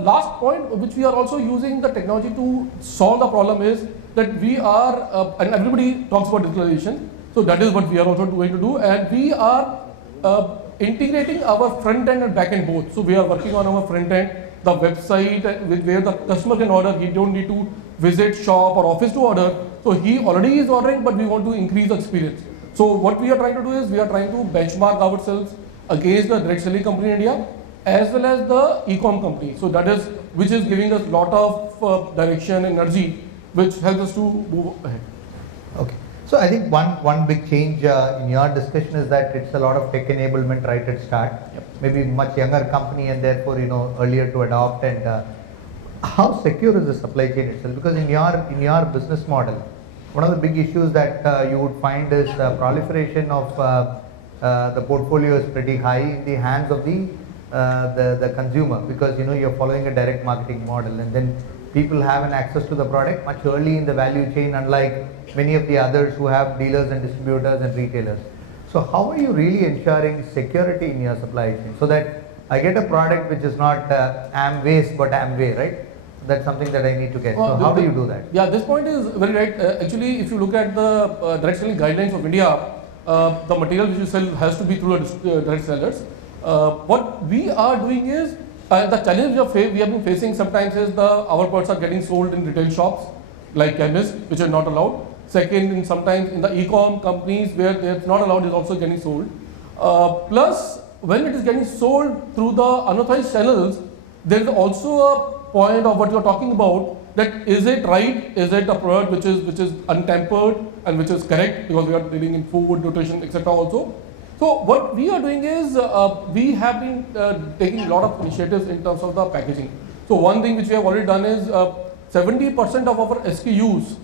Last point, which we are also using the technology to solve the problem, is that we are, and everybody talks about digitalization, so that is what we are also going to do, and we are integrating our front end and back end both. So we are working on our front end, the website where the customer can order. He don't need to visit shop or office to order. So he already is ordering, but we want to increase the experience. So what we are trying to do is, we are trying to benchmark ourselves against the direct selling company in India, as well as the e-com company. So that is, which is giving us lot of direction, energy, which helps us to move ahead. Okay. So I think one big change in your discussion is that it's a lot of tech enablement right at start. Yep. Maybe much younger company and therefore, earlier to adopt. And how secure is the supply chain itself? Because in your business model, one of the big issues that you would find is proliferation of the portfolio is pretty high in the hands of the consumer, because you're following a direct marketing model, and then people have an access to the product much early in the value chain, unlike many of the others who have dealers and distributors and retailers. So how are you really ensuring security in your supply chain, so that I get a product which is not Amway's but Amway, right? That's something that I need to get. So how do you do that? Yeah, this point is very right. Actually, if you look at the direct selling guidelines of India, the material which you sell has to be through direct sellers. What we are doing is, the challenge we have been facing sometimes is our products are getting sold in retail shops like chemists, which are not allowed. Second, sometimes in the e-com companies where it's not allowed, is also getting sold. Plus, when it is getting sold through the unauthorized channels, there is also a point of what you are talking about, that is it right, is it a product which is untampered and which is correct, because we are dealing in food, nutrition, etc. also. So what we are doing is, we have been taking a lot of initiatives in terms of the packaging. So one thing which we have already done is, 70% of our SKUs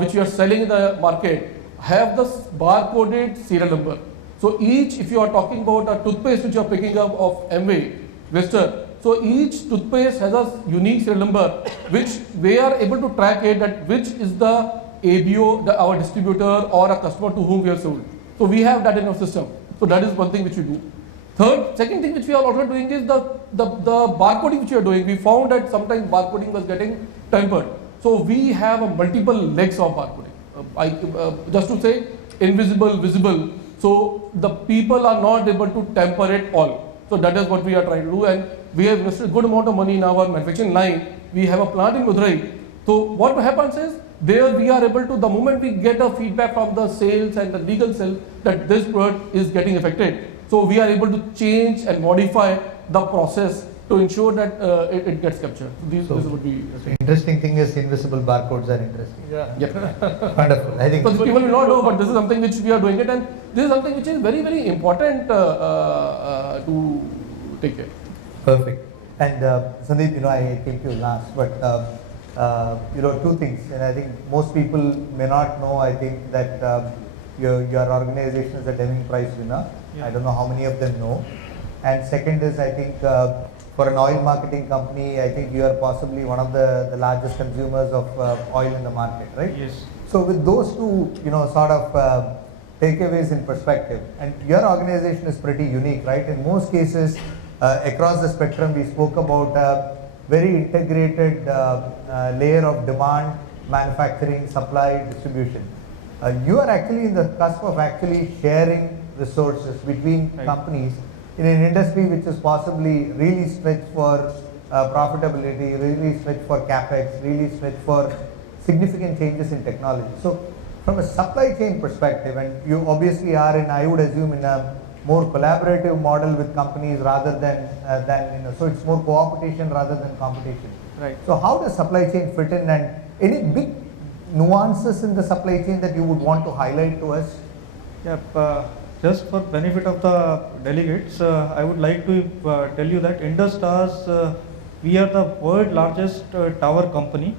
which we are selling in the market have the barcoded serial number. So each, if you are talking about a toothpaste which you are picking up of Amway, Vista, so each toothpaste has a unique serial number, which we are able to track it, that which is the ABO, our distributor or a customer to whom we are sold. So we have that in our system. So that is one thing which we do. Second thing which we are also doing is the barcoding which we are doing. We found that sometimes barcoding was getting tempered. So we have multiple legs of barcoding. Just to say, invisible, visible. So the people are not able to temper it all. So that is what we are trying to do, and we have invested a good amount of money in our manufacturing line. We have a plant in Madurai. So what happens is, there we are able to, the moment we get a feedback from the sales and the legal cell that this product is getting affected, so we are able to change and modify the process to ensure that it gets captured. This would be interesting thing is invisible barcodes are interesting. Yeah. Yep. Wonderful. I think so people will not know, but this is something which we are doing it, and this is something which is very, very important to take care. perfect. And Sandeep, I came to you last, but two things, and I think most people may not know. I think that your organization is a Deming Prize winner. Yeah. I don't know how many of them know. And second is, I think for an oil marketing company, I think you are possibly one of the largest consumers of oil in the market, right? Yes. So with those two, sort of takeaways in perspective. And your organization is pretty unique, right? In most cases, across the spectrum, we spoke about a very integrated layer of demand, manufacturing, supply, distribution. You are actually in the cusp of actually sharing resources between companies in an industry which is possibly really stretched for profitability, really stretched for capex, really stretched for significant changes in technology. So from a supply chain perspective, and you obviously are in, I would assume, in a more collaborative model with companies rather than, so it's more cooperation rather than competition. Right. So how does supply chain fit in, and any big nuances in the supply chain that you would want to highlight to us? Yeah, just for benefit of the delegates, I would like to tell you that Indus Towers, we are the world largest tower company,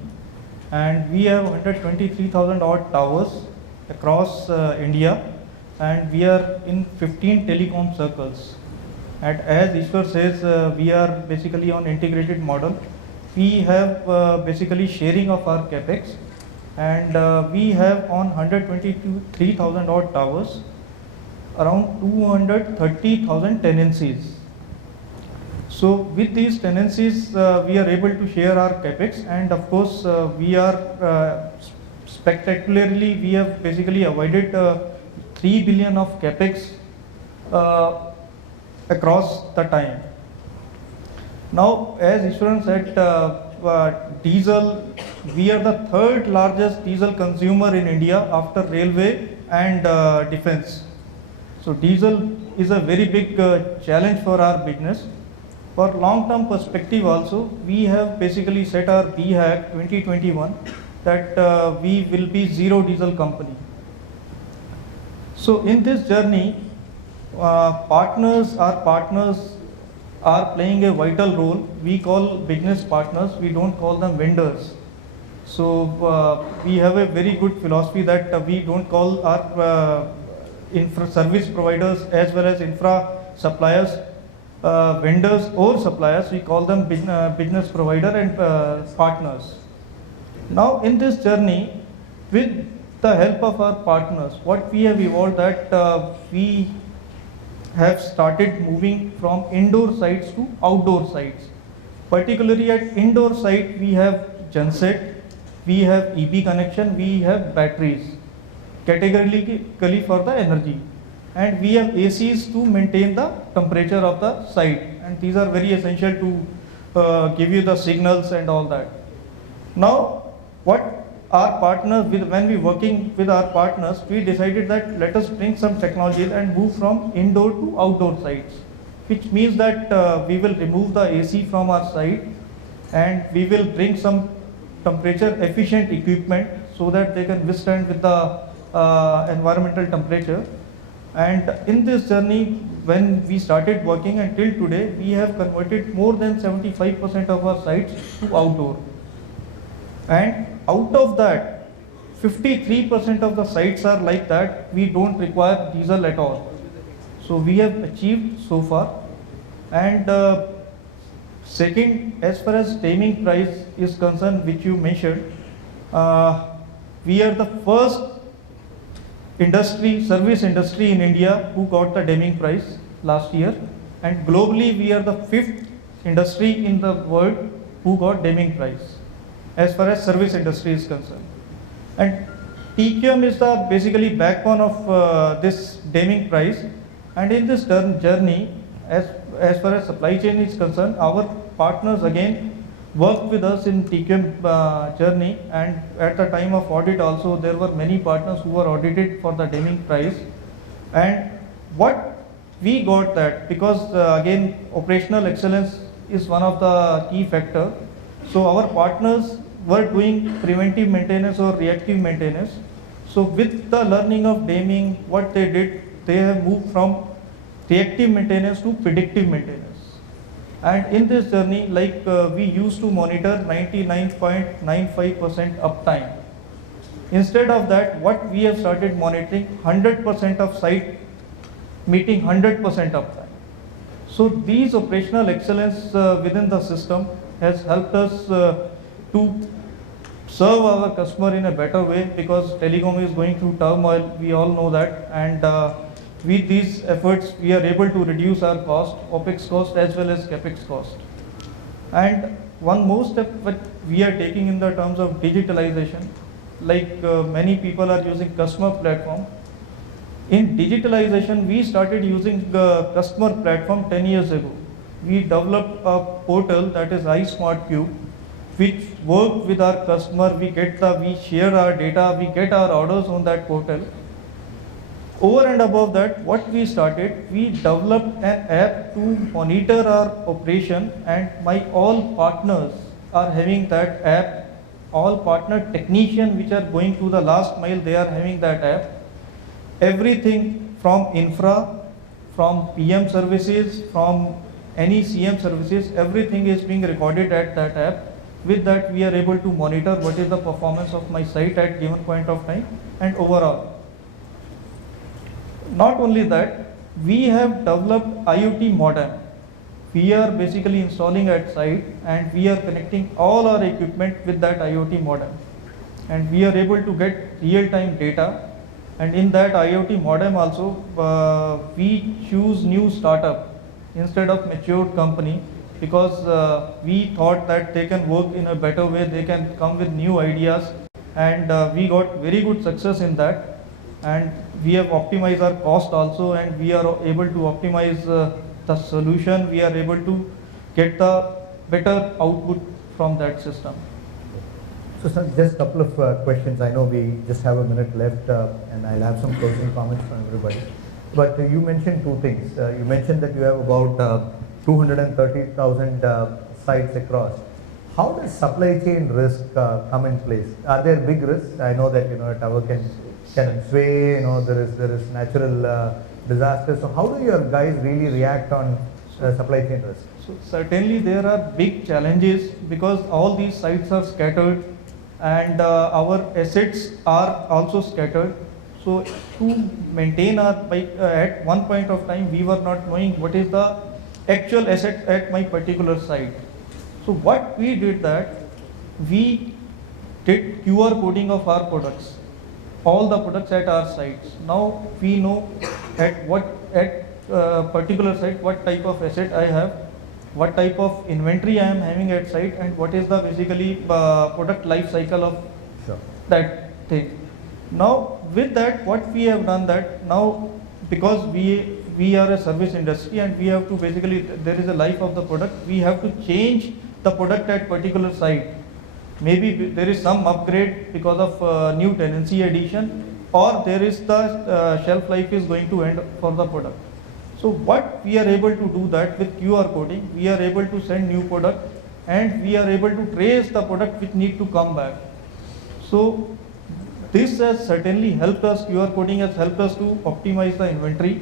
and we have 123,000 odd towers across India, and we are in 15 telecom circles. And as Ishwar says, we are basically on integrated model. We have basically sharing of our capex, and we have on 123,000 odd towers, around 230,000 tenancies. So with these tenancies, we are able to share our capex, and of course, we are spectacularly, we have basically avoided 3 billion of capex across the time. Now, as Ishwaran said, diesel, we are the third largest diesel consumer in India after railway and defense. So diesel is a very big challenge for our business. For long-term perspective also, we have basically set our BHAG 2021 that we will be zero diesel company. So in this journey, partners are playing a vital role. We call business partners, we don't call them vendors. So we have a very good philosophy that we don't call our infra service providers as well as infra suppliers vendors or suppliers. We call them business provider and partners. Now in this journey, with the help of our partners, what we have evolved that we have started moving from indoor sites to outdoor sites. Particularly at indoor site, we have genset, we have EB connection, we have batteries, categorically for the energy. And we have ACs to maintain the temperature of the site. And these are very essential to give you the signals and all that. Now, what our partners, when we working with our partners, we decided that let us bring some technologies and move from indoor to outdoor sites, which means that we will remove the AC from our site and we will bring some temperature efficient equipment so that they can withstand with the environmental temperature. And in this journey, when we started working until today, we have converted more than 75% of our sites to outdoor. And out of that, 53% of the sites are like that, we don't require diesel at all. So we have achieved so far. And second, as far as taming price is concerned, which you mentioned, we are the first service industry in India who got the Deming Prize last year, and globally we are the 5th industry in the world who got Deming Prize as far as service industry is concerned. And TQM is the basically backbone of this Deming Prize, and in this journey, as far as supply chain is concerned, our partners again worked with us in TQM journey, and at the time of audit also there were many partners who were audited for the Deming Prize. And what we got that, because again operational excellence is one of the key factor, so our partners were doing preventive maintenance or reactive maintenance. So with the learning of Deming, what they did, they have moved from reactive maintenance to predictive maintenance. And in this journey, like we used to monitor 99.95% uptime. Instead of that, what we have started monitoring 100% of site meeting 100% uptime. So these operational excellence within the system has helped us to serve our customer in a better way, because telecom is going through turmoil, we all know that, and with these efforts we are able to reduce our cost, OPEX cost as well as CAPEX cost. And one more step that we are taking in the terms of digitalization, like many people are using customer platform. In digitalization, we started using the customer platform 10 years ago. We developed a portal that is iSmartCube, which work with our customer. We share our data, we get our orders on that portal. Over and above that, what we started, we developed an app to monitor our operation, and my all partners are having that app. All partner technicians which are going to the last mile, they are having that app. Everything from infra, from PM services, from any CM services, everything is being recorded at that app. With that, we are able to monitor what is the performance of my site at given point of time and overall. Not only that, we have developed IoT modem. We are basically installing at site, and we are connecting all our equipment with that IoT modem. And we are able to get real-time data. And in that IoT modem also, we choose new startup instead of matured company, because we thought that they can work in a better way, they can come with new ideas, and we got very good success in that. And we have optimized our cost also, and we are able to optimize the solution. We are able to get the better output from that system. So sir, just a couple of questions. I know we just have a minute left, and I'll have some closing comments from everybody. But you mentioned two things. You mentioned that you have about 230,000 sites across. How does supply chain risk come in place? Are there big risks? I know that a tower can sway. There is natural disasters. So how do your guys really react on supply chain risk? So certainly there are big challenges, because all these sites are scattered, and our assets are also scattered. So to maintain our at one point of time, we were not knowing what is the actual asset at my particular site. So what we did, that we did QR coding of our products, all the products at our sites. Now we know at particular site what type of asset I have, what type of inventory I am having at site, and what is the basically product life cycle of that thing. Now with that, what we have done, that now, because we are a service industry, and we have to basically, there is a life of the product, we have to change the product at particular site. Maybe there is some upgrade because of new tenancy addition, or there is the shelf life is going to end for the product. So what we are able to do, that with QR coding, we are able to send new product, and we are able to trace the product which need to come back. So this has certainly helped us, QR coding has helped us to optimize the inventory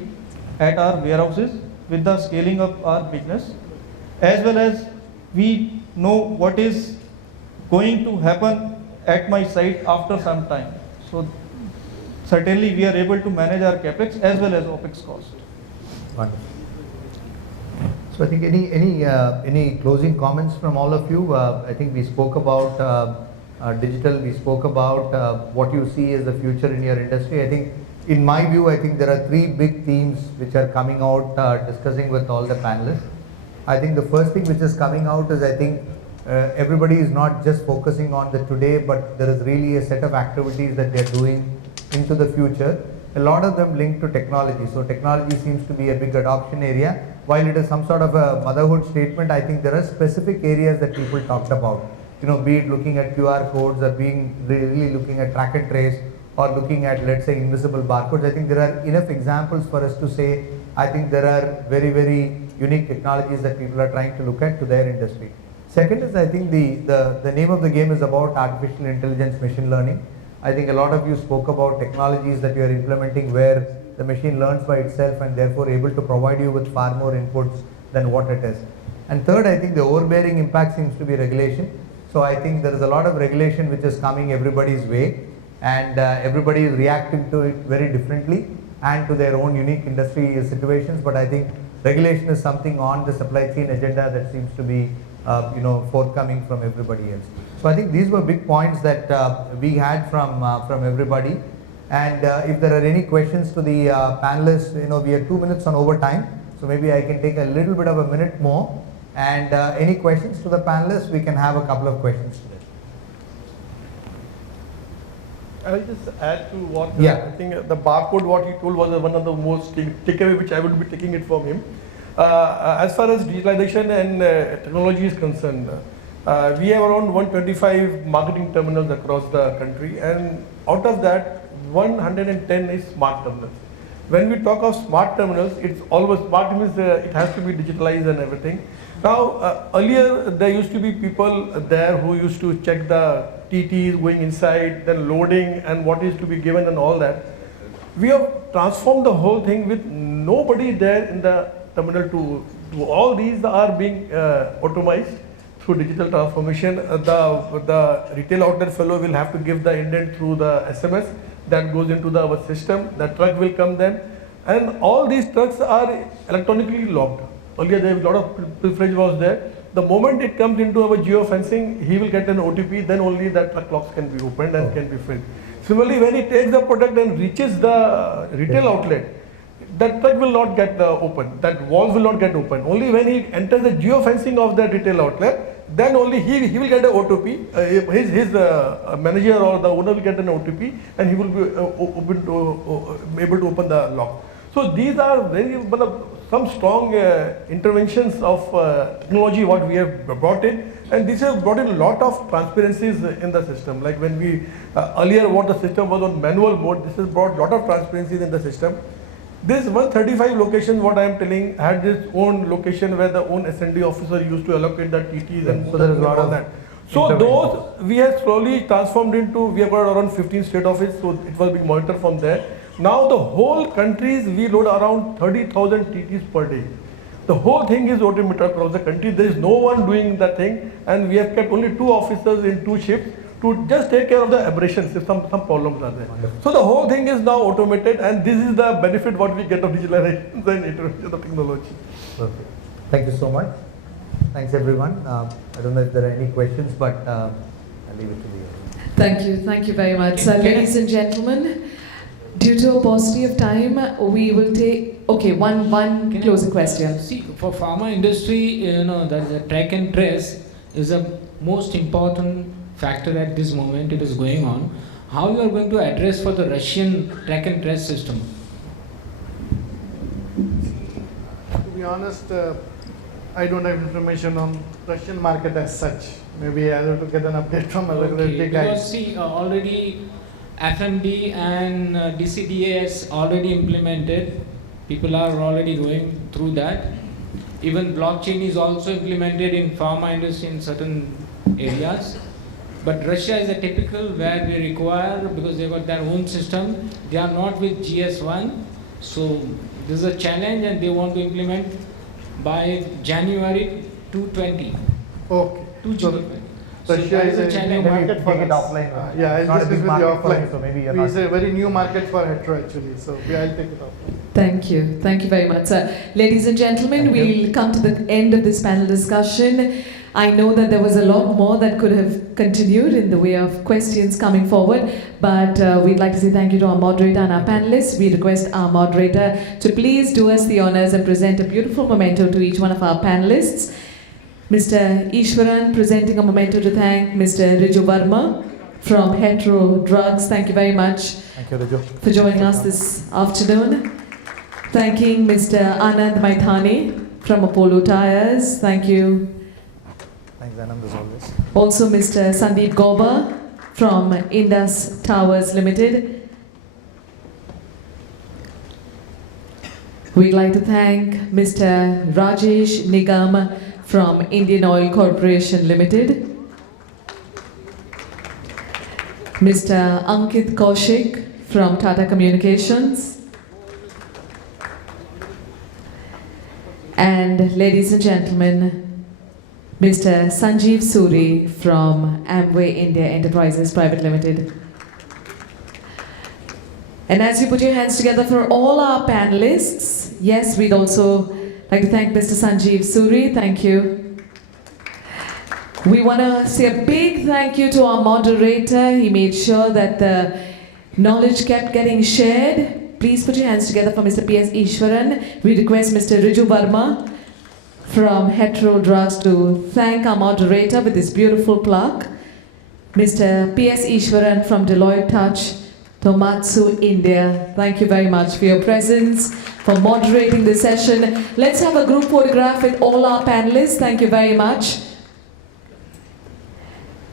at our warehouses with the scaling of our business, as well as we know what is going to happen at my site after some time. So certainly we are able to manage our CAPEX as well as OPEX cost. Wonderful. So I think any closing comments from all of you? I think we spoke about digital, we spoke about what you see as the future in your industry. I think, in my view, I think there are three big themes which are coming out discussing with all the panelists. I think the first thing which is coming out is, I think everybody is not just focusing on the today, but there is really a set of activities that they are doing into the future. A lot of them linked to technology. So technology seems to be a big adoption area. While it is some sort of a motherhood statement, I think there are specific areas that people talked about. Be it looking at QR codes, or being really looking at track and trace, or looking at, let's say, invisible barcodes. I think there are enough examples for us to say, I think there are very, very unique technologies that people are trying to look at to their industry. Second is, I think the name of the game is about artificial intelligence, machine learning. I think a lot of you spoke about technologies that you are implementing where the machine learns by itself, and therefore able to provide you with far more inputs than what it is. And third, I think the overbearing impact seems to be regulation. So I think there is a lot of regulation which is coming everybody's way, and everybody is reacting to it very differently and to their own unique industry situations. But I think regulation is something on the supply chain agenda that seems to be forthcoming from everybody else. So I think these were big points that we had from everybody. And if there are any questions to the panelists, we are 2 minutes on overtime, so maybe I can take a little bit of a minute more. And any questions to the panelists, we can have a couple of questions today. I'll just add to what Yeah. I think the barcode what he told was one of the most takeaway which I would be taking it from him. As far as digitalization and technology is concerned, we have around 125 marketing terminals across the country, and out of that 110 is smart terminals. When we talk of smart terminals, it's always smart means it has to be digitalized and everything. Now, earlier there used to be people there who used to check the TTs going inside, then loading and what is to be given and all that. We have transformed the whole thing with nobody there in the terminal to do. All these are being automized through digital transformation. The retail outlet fellow will have to give the indent through the SMS that goes into our system. The truck will come then, and all these trucks are electronically locked. Earlier there was a lot of privilege was there. The moment it comes into our geofencing, he will get an OTP, then only that truck locks can be opened and can be filled. Similarly, when he takes the product and reaches the retail outlet, that truck will not get open, that wall will not get open. Only when he enters the geofencing of that retail outlet, then only he will get an OTP, his manager or the owner will get an OTP, and he will be able to open the lock. So these are some strong interventions of technology what we have brought in, and this has brought in a lot of transparencies in the system. Like when we earlier what the system was on manual mode, this has brought a lot of transparencies in the system. This 135 locations, what I am telling, had its own location where the own S&D officer used to allocate the TTs and so there is a lot all of that. So those we have slowly transformed into, we have got around 15 state office, so it was being monitored from there. Now the whole countries, we load around 30,000 TTs per day. The whole thing is automated across the country. There is no one doing that thing, and we have kept only 2 officers in 2 shifts to just take care of the aberrations if some problems are there. So the whole thing is now automated, and this is the benefit what we get of digitalization and introduction of technology. Perfect. Thank you so much. Thanks everyone. I don't know if there are any questions, but I'll leave it to you. Thank you very much. So, ladies and gentlemen, due to a paucity of time, we will take, one closing question. See, for pharma industry, the track and trace is a most important factor at this moment it is going on. How you are going to address for the Russian track and trace system? To be honest, I don't have information on Russian market as such. Maybe I have to get an update from a regulatory guy. Because see, already FMD and DCDA has already implemented. People are already going through that. Even blockchain is also implemented in pharma industry in certain areas. But Russia is a typical where we require, because they got their own system, they are not with GS1. So this is a challenge and they want to implement by January 2020. Okay. 2020. Russia is a challenge. new market for Take it us. offline. Yeah, It's I'll not a discuss big with you market for offline. you, so maybe you're It's not- a very new market for Hetero actually, so I'll take it offline. Thank you. Thank you very much, sir. Ladies and gentlemen, Thank you. we'll come to the end of this panel discussion. I know that there was a lot more that could have continued in the way of questions coming forward, but we'd like to say thank you to our moderator and our panelists. We request our moderator to please do us the honors and present a beautiful memento to each one of our panelists. Mr. Ishwaran presenting a memento to thank Mr. Riju Verma from Hetero Drugs. Thank you very much Thank you, Raju. for joining us this afternoon. Thanking Mr. Anand Maithani from Apollo Tyres. Thank you. Thanks, Anand, as always. Also Mr. Sandeep Gauba from Indus Towers Limited. We'd like to thank Mr. Rajesh Nigam from Indian Oil Corporation Limited. Mr. Ankit Kaushik from Tata Communications. And ladies and gentlemen, Mr. Sanjeev Suri from Amway India Enterprises Private Limited. And as you put your hands together for all our panelists, yes, we'd also like to thank Mr. Sanjeev Suri. Thank you. We want to say a big thank you to our moderator. He made sure that the knowledge kept getting shared. Please put your hands together for Mr. P.S. Ishwaran. We request Mr. Riju Verma from Hetero Drugs to thank our moderator with this beautiful plaque. Mr. P.S. Ishwaran from Deloitte Touch, Tomatsu, India. Thank you very much for your presence, for moderating this session. Let's have a group photograph with all our panelists. Thank you very much.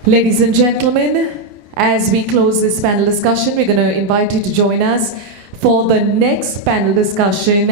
Ladies and gentlemen, as we close this panel discussion, we're going to invite you to join us for the next panel discussion.